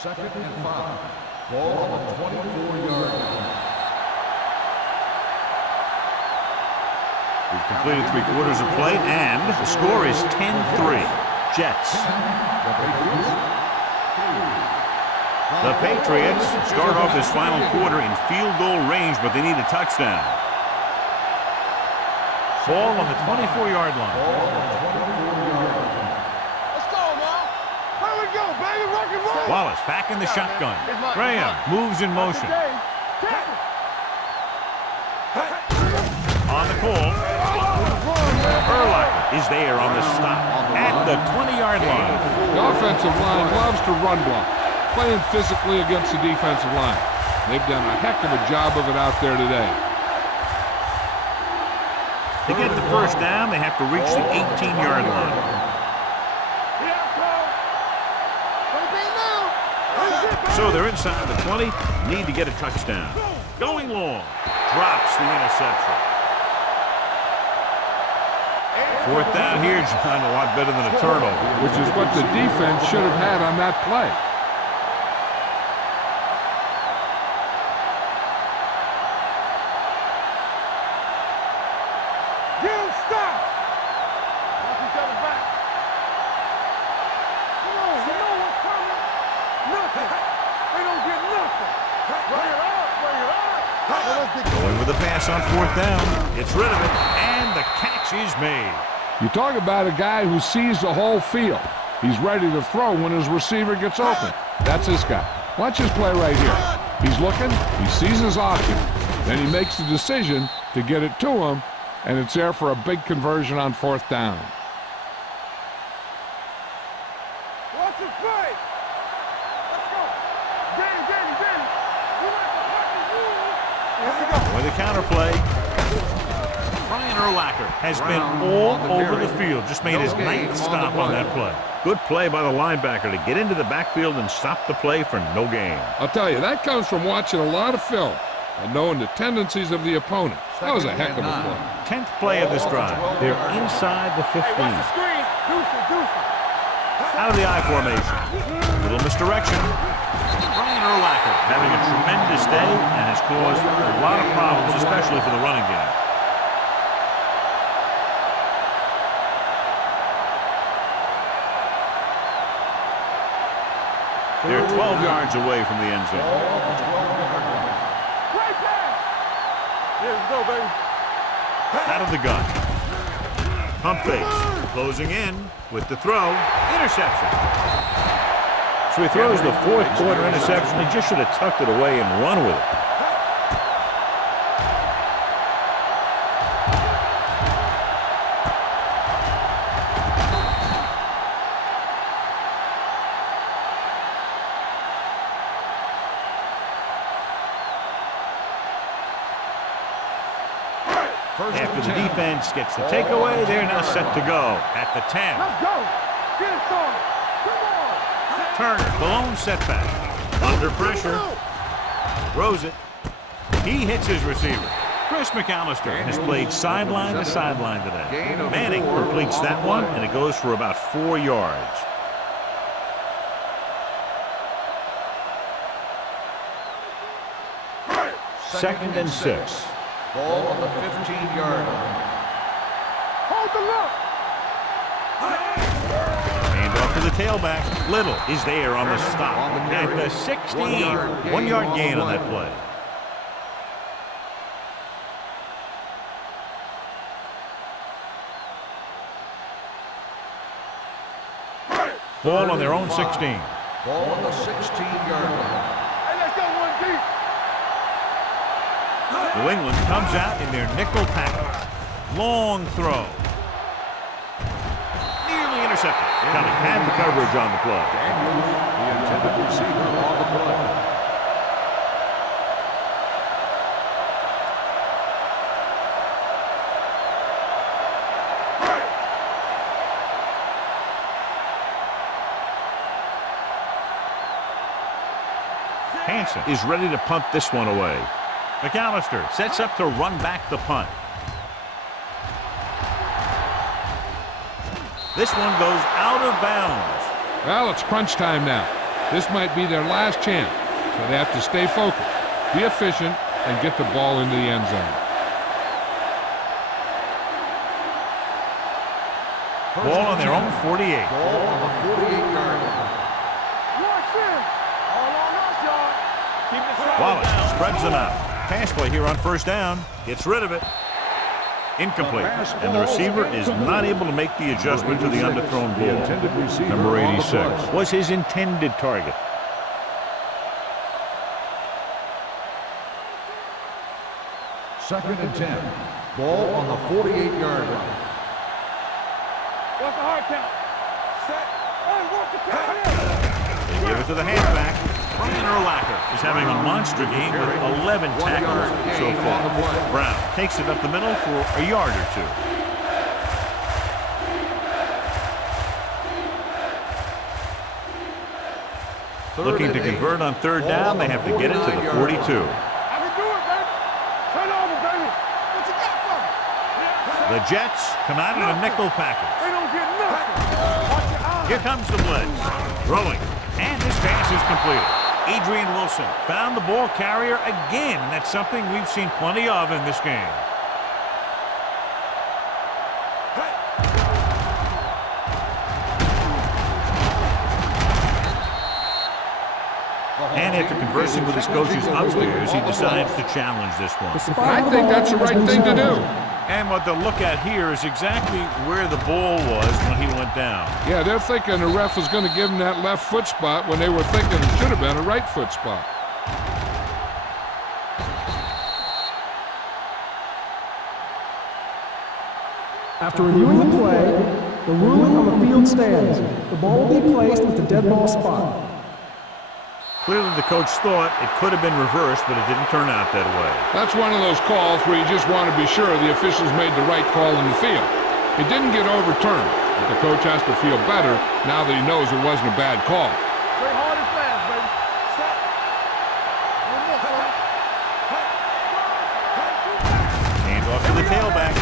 Second and 5. Ball on the 24-yard line. We've completed 3/4 of play, and the score is 10-3. Jets. The Patriots start off this final quarter in field goal range, but they need a touchdown. Ball on the 24-yard line. Let's go now. Here we go, baby. Rock and roll. Wallace back in the shotgun. Graham moves in motion. On the call. Urlacher is there on the stop at the 20-yard line. The offensive line loves to run block, playing physically against the defensive line. They've done a heck of a job of it out there today. To get the first down, they have to reach the 18-yard line. So they're inside the 20, need to get a touchdown. Going long, drops the interception. Fourth down here, John, a lot better than a turnover. Which is what the defense should have had on that play. Get him stopped. Watch each other back. Come on, you know what's coming. Nothing. They don't get nothing. Bring it up, bring it up. Going with the pass on fourth down. Gets rid of it, and the catch is made. You talk about a guy who sees the whole field. He's ready to throw when his receiver gets open. That's this guy. Watch his play right here. He's looking, he sees his option, then he makes the decision to get it to him, and it's there for a big conversion on fourth down. Watch the play. Let's go. Danny. We like the fucking rules. Here we go. With the counterplay. Brian Urlacher has been all over the field. Just made his ninth stop on that play. Good play by the linebacker to get into the backfield and stop the play for no gain. I'll tell you, that comes from watching a lot of film and knowing the tendencies of the opponent. That was a heck of a play. 10th play of this drive. They're inside the 15. Hey, watch the screen. Deuce. Out of the I formation. Little misdirection. Brian Urlacher having a tremendous day and has caused a lot of problems, especially for the running game. They're 12 yards away from the end zone. Right pass. Yeah, let's go, baby. Out of the gun. Pump fakes. Closing in with the throw. Interception. So he throws the fourth quarter interception. He just should have tucked it away and run with it. After the defense gets the takeaway, they're now set to go at the 10. Let's go. Get it started. Come on. Turner, the lone setback. Under pressure. Throws it. He hits his receiver. Chris McAllister has played sideline to sideline today. Manning completes that one, and it goes for about 4 yards. Second and 6. Ball on the 15-yard line. Hold the look. Hand off to the tailback. Little is there on the stop at the 16. 1 yard gain on that play. Ball on their own 16. Ball on the 16-yard line. Hey, let's go one deep. New England comes out in their nickel package. Long throw. Nearly intercepted. Kelly had the coverage on the play. Daniels, the intended receiver on the play. Hansen is ready to punt this one away. McAllister sets up to run back the punt. This one goes out of bounds. Well, it's crunch time now. This might be their last chance, so they have to stay focused, be efficient, and get the ball into the end zone. Ball on their own 48. Ball on the 48-yard line. Watch in. All on us. Keep the throttle Wallace down. spreads them out. Pass play here on first down. Gets rid of it. Incomplete. And the receiver is not able to make the adjustment to the underthrown ball. Number 86 was his intended target. Second and 10. Ball on the 48-yard line. What's the hard count? Set. Hey, what's the count? They give it to the halfback. Brian Urlacher is having a monster game with 11 tackles so far. Brown takes it up the middle for a yard or two. Looking to convert on third down, they have to get it to the 42. I can do it, baby. Turn over, baby. What you got for me? The Jets come out in a nickel package. They don't get nothing. Watch your eyes. Here comes the blitz. Throwing. And his pass is completed. Adrian Wilson found the ball carrier again. And that's something we've seen plenty of in this game. And after conversing with his coaches upstairs, he decides to challenge this one. I think that's the right thing to do. And what they'll look at here is exactly where the ball was when he went down. Yeah, they're thinking the ref is going to give him that left foot spot when they were thinking it should have been a right foot spot. After reviewing the play, the ruling on the field stands. The ball will be placed at the dead ball spot. Clearly the coach thought it could have been reversed, but it didn't turn out that way. That's one of those calls where you just want to be sure the officials made the right call in the field. It didn't get overturned, but the coach has to feel better now that he knows it wasn't a bad call. Play hard and fast, baby. Stop. One more, son. Hand off to the tailback.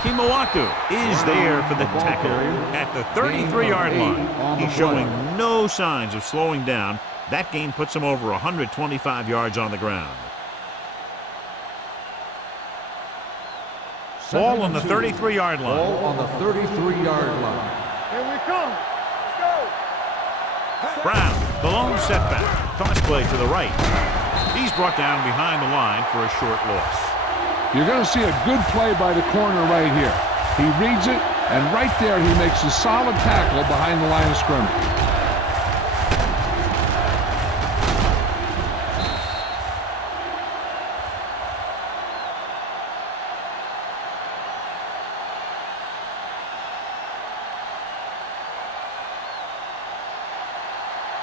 Kimawatu is there for the tackle at the 33-yard line. He's showing no signs of slowing down. That gain puts him over 125 yards on the ground. Ball on the 33-yard line. Ball on the 33-yard line. Here we come. Let's go. Brown, the lone setback. Toss play to the right. He's brought down behind the line for a short loss. You're going to see a good play by the corner right here. He reads it, and right there he makes a solid tackle behind the line of scrimmage.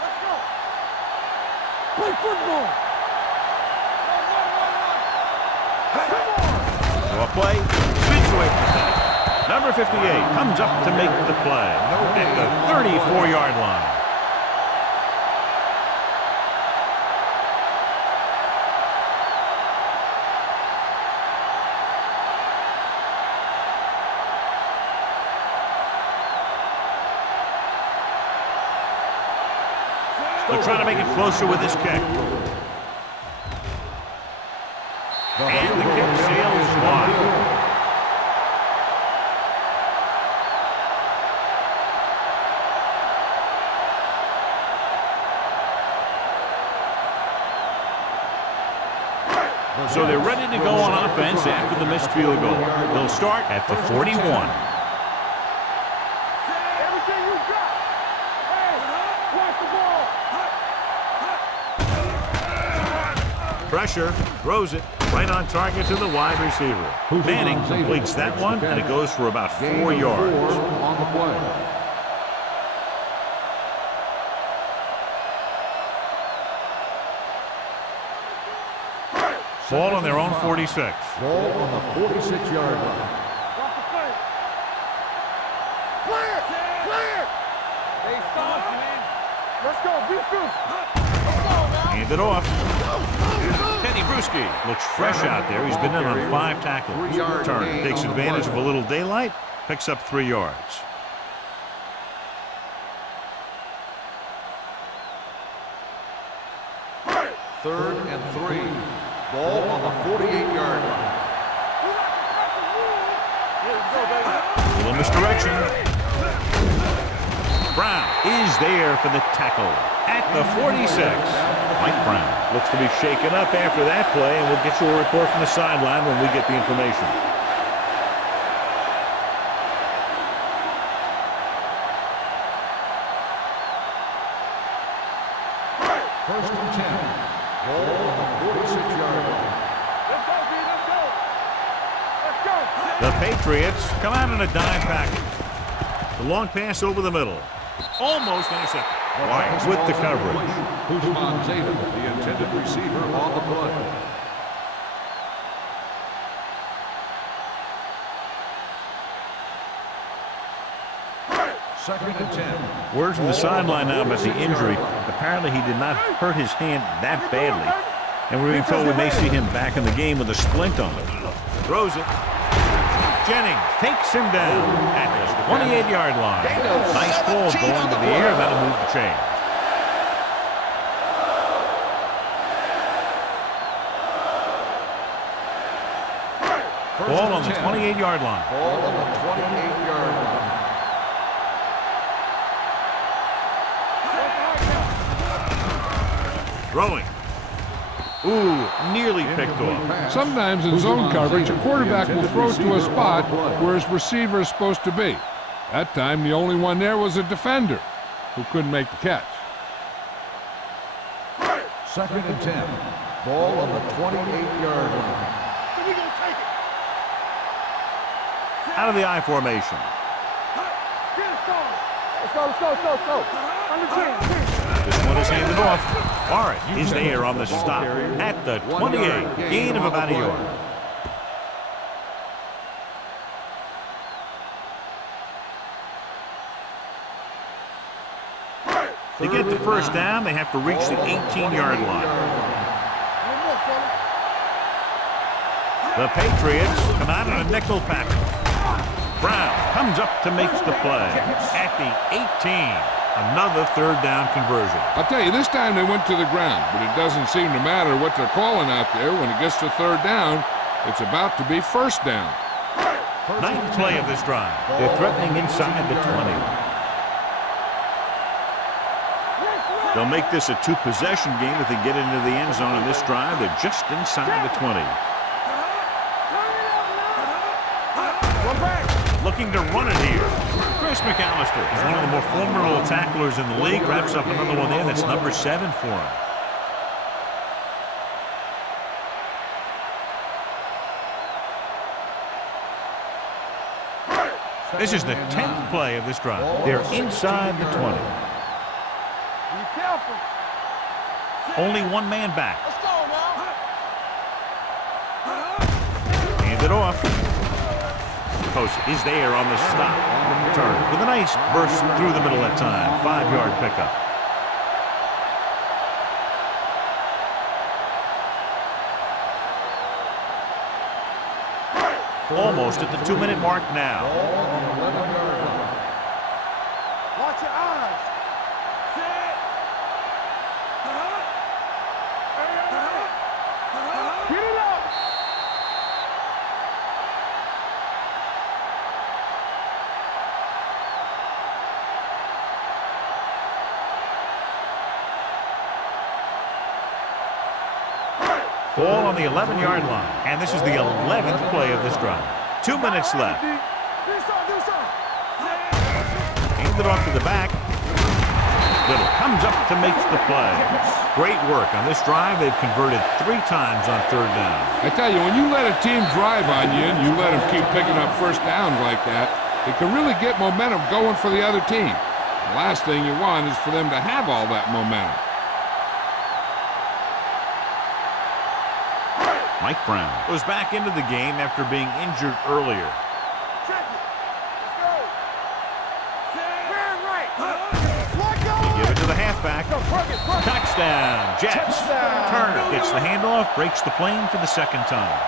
Let's go. Play football. So a play, spins away from the tackle. Number 58 comes up to make the play at the 34-yard line. They're trying to make it closer with this kick. And the kick sails wide. So they're ready to go on offense after the missed field goal. They'll start at the 41. Everything you got. Hey, watch the ball. Pressure, throws it right on target to the wide receiver. Manning completes that one, and it goes for about 4 yards. On the play. Ball on their own 46. Ball on the 46-yard line. Watch the play. Clear! Clear! They soft, man. Let's go. Defense. Let's go, now. Hand it off. Teddy Bruschi looks fresh out there. He's been in on 5 tackles. Turner takes advantage of a little daylight, picks up 3 yards. Third and 3. Ball on the 48-yard line. A little misdirection. Brown is there for the tackle at the 46. Mike Brown looks to be shaken up after that play, and we'll get you a report from the sideline when we get the information. First and 10. Ball on the 46-yard line. Let's go, B. Let's go. Let's go. The Patriots come out in a dime package. The long pass over the middle. Almost intercepted. Lions with the coverage. Usman Zeta, the intended receiver on the play. Second and 10. Word from the sideline now about the injury. Apparently he did not hurt his hand that badly. And we're being told we may see him back in the game with a splint on it. Throws it. Jennings takes him down at the 28-yard line. Nice ball going to the air. That'll move the chain. Ball on the 28-yard line. Ball on the 28-yard line. Throwing. Ooh, nearly picked off. Sometimes in zone coverage, a quarterback will throw to a spot where his receiver is supposed to be. That time, the only one there was a defender who couldn't make the catch. Second and 10. Ball on the 28-yard line. So we gonna take it. Out of the I formation. Get it started. Let's go, let's go, let's go, let's go. Under 10. This one is handed off. Barrett is there on the stop at the 28. Gain of about a yard. To get the first down, they have to reach the 18-yard line. The Patriots come out in a nickel package. Brown comes up to make the play at the 18. Another third down conversion. I'll tell you, this time they went to the ground, but it doesn't seem to matter what they're calling out there. When it gets to third down, it's about to be first down. Ninth play of this drive. They're threatening inside the 20. They'll make this a two-possession game if they get into the end zone in this drive. They're just inside the 20. Looking to run it here. Chris McAllister is one of the more formidable tacklers in the league. Wraps up another one there. That's number 7 for him. This is the 10th play of this drive. They're inside the 20. Be careful. Only one man back. Let's go now. Hand it off. Post is there on the stop. Turn with a nice burst through the middle that time. 5-yard pickup. Almost at the 2-minute mark now. Watch your eyes. Set. Get it up. Ball on the 11-yard line. And this is the 11th play of this drive. 2 minutes left. Do something. Hand it off to the back. Little comes up to make the play. Great work on this drive. They've converted 3 times on third down. I tell you, when you let a team drive on you and you let them keep picking up first downs like that, it can really get momentum going for the other team. The last thing you want is for them to have all that momentum. Mike Brown goes back into the game after being injured earlier. Check it. Let's go. Set. Turn right. Let go. They give it to the halfback. Touchdown, Jets. Touchdown. Turner gets the handoff, breaks the plane for the second time.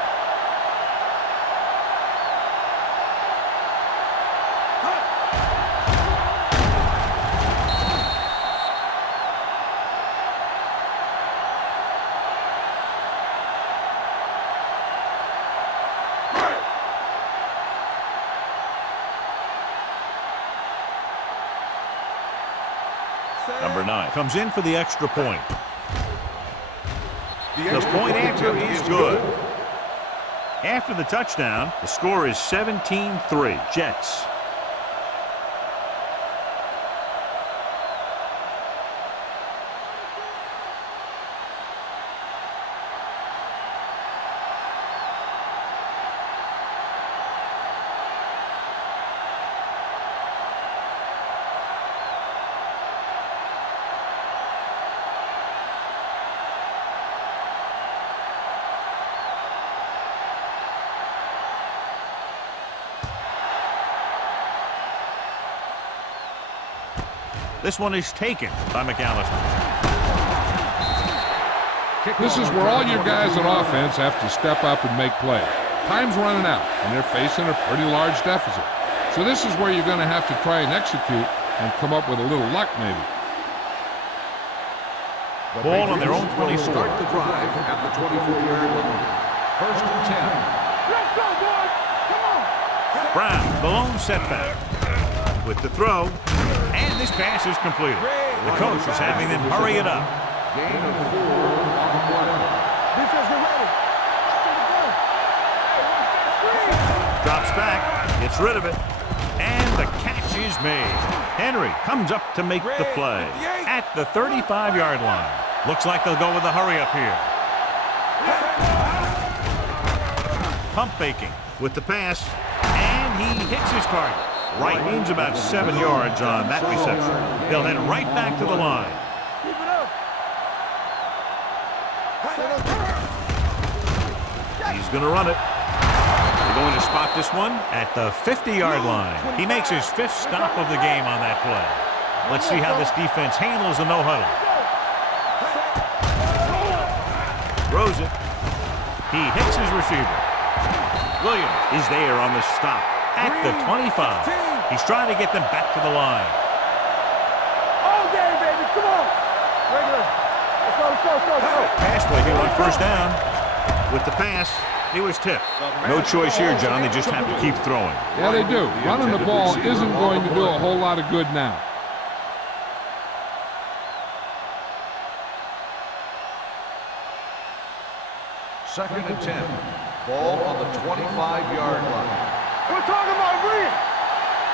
Number 9 comes in for the extra point. The point after is good. After the touchdown, the score is 17-3, Jets. This one is taken by McAllister. This is where all your guys on offense have to step up and make plays. Time's running out, and they're facing a pretty large deficit. So this is where you're going to have to try and execute and come up with a little luck, maybe. Ball on their own 24. Start the drive at the 24-yard line. First and 10. Let's go, boys. Come on. Brown, the lone setback. With the throw, and this pass is completed. The coach is having them hurry it up. Gain of 4 on the play. Defense, get ready. Drops back, gets rid of it, and the catch is made. Henry comes up to make the play at the 35-yard line. Looks like they'll go with a hurry up here. Pump faking with the pass, and he hits his target. Right means about 7 yards on that reception. They'll head right back to the line. Keep it up. He's going to run it. They're going to spot this one at the 50-yard line. He makes his 5th stop of the game on that play. Let's see how this defense handles the no-huddle. Throws it. He hits his receiver. Williams is there on the stop at the 25. He's trying to get them back to the line. All day, baby. Come on. Regular. Let's go. Pass play here on first down. With the pass, he was tipped. No choice here, John. They just have to keep throwing. Yeah, they do. Running the ball isn't going to do a whole lot of good now. Second and 10. Ball on the 25-yard line. We're talking about Reed.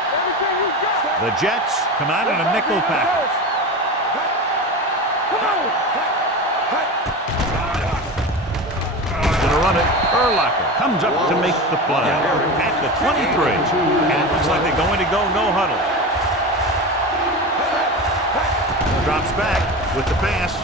Everything you got. The Jets come out in a nickel package. Come on. He's going to run it. Urlacher comes up to make the play at the 23. And it looks like they're going to go no huddle. Drops back with the pass.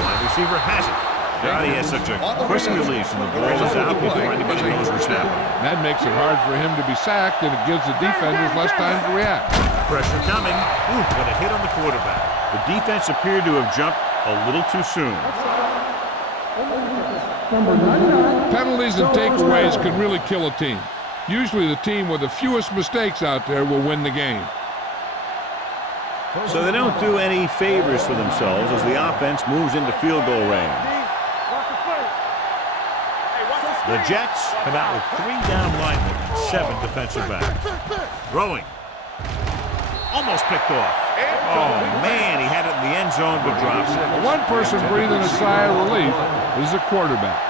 Wide receiver has it. God, he has such a quick release, and the ball is out before anybody knows what's happening. That makes it hard for him to be sacked, and it gives the defenders less time to react. Pressure coming. Ooh, what a hit on the quarterback. The defense appeared to have jumped a little too soon. Number 99. Penalties and takeaways can really kill a team. Usually the team with the fewest mistakes out there will win the game. So they don't do any favors for themselves as the offense moves into field goal range. The Jets come out with 3 down linemen and 7 defensive backs. Throwing. Almost picked off. Oh, man, he had it in the end zone but dropped it. One person breathing a sigh of relief is the quarterback.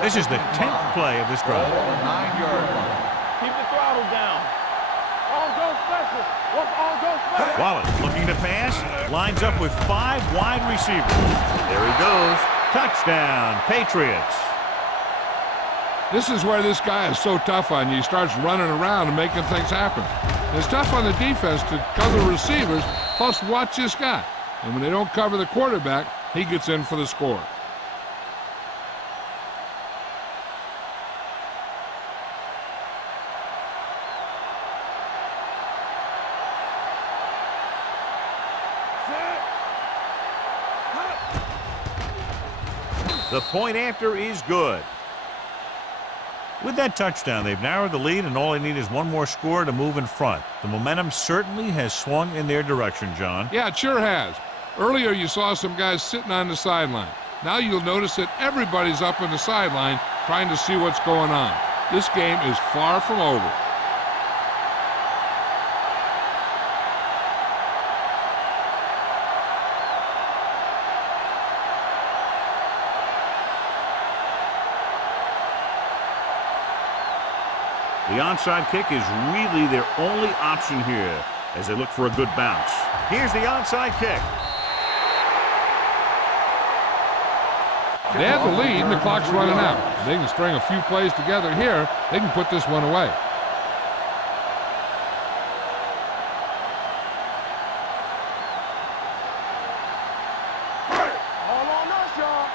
This is the 10th play of this drive. 9-yard line. Keep the throttle down. On go special. What's on go special? Wallace looking to pass. Lines up with 5 wide receivers. There he goes. Touchdown, Patriots. This is where this guy is so tough on you. He starts running around and making things happen. It's tough on the defense to cover receivers, plus watch this guy. And when they don't cover the quarterback, he gets in for the score. The point after is good. With that touchdown, they've narrowed the lead, and all they need is one more score to move in front. The momentum certainly has swung in their direction, John. Yeah, it sure has. Earlier, you saw some guys sitting on the sideline. Now you'll notice that everybody's up on the sideline trying to see what's going on. This game is far from over. The onside kick is really their only option here as they look for a good bounce. Here's the onside kick. They have the lead and the clock's running out. If they can string a few plays together here, they can put this one away. All on us, y'all.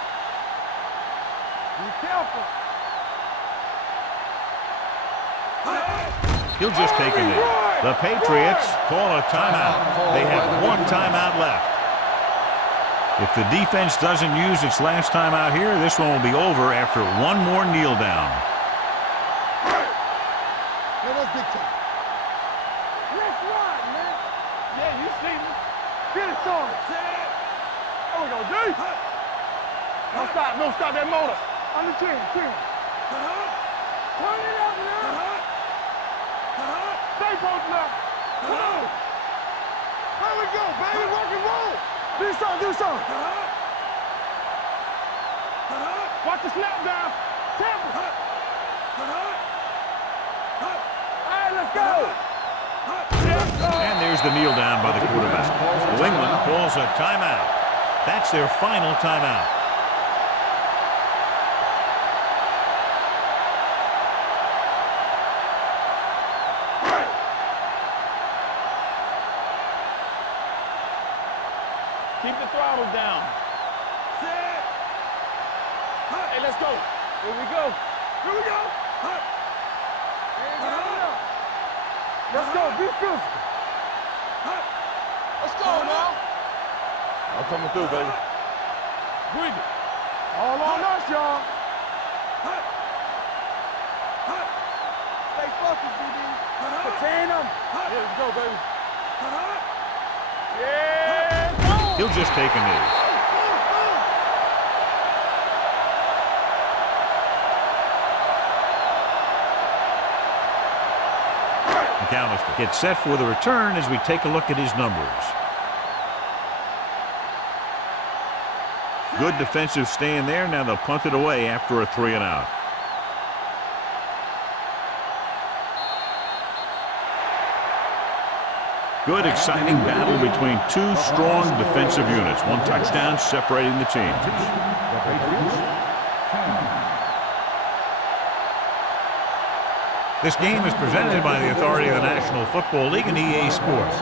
Be careful. He'll just take a knee. The Patriots call a timeout. They have one timeout left. If the defense doesn't use its last timeout here, this one will be over after one more kneel down. Hey, that's big time. Let's run, man. Yeah, you see me. Get it started. There we go, D. No stop, no stop that motor. On the chin. Turn it up now. Stay posted up. There we go, baby. Rock and roll. Do something. Watch the snap down. Temple. All right, let's go. And there's the kneel down by the quarterback. New England calls a timeout. That's their final timeout. Keep the throttle down. Set. Hey, let's go. Here we go. Let's go. Be physical. Let's go now. I'm coming through, baby. Breathe it. All on us, y'all. Stay focused, BD. Contain them. Yeah, let's go, baby. Yeah, go. He'll just take a knee. McAllister gets set for the return as we take a look at his numbers. Good defensive stand there. Now they'll punt it away after a 3-and-out. Good, exciting battle between two strong defensive units. One touchdown separating the teams. This game is presented by the authority of the National Football League and EA Sports.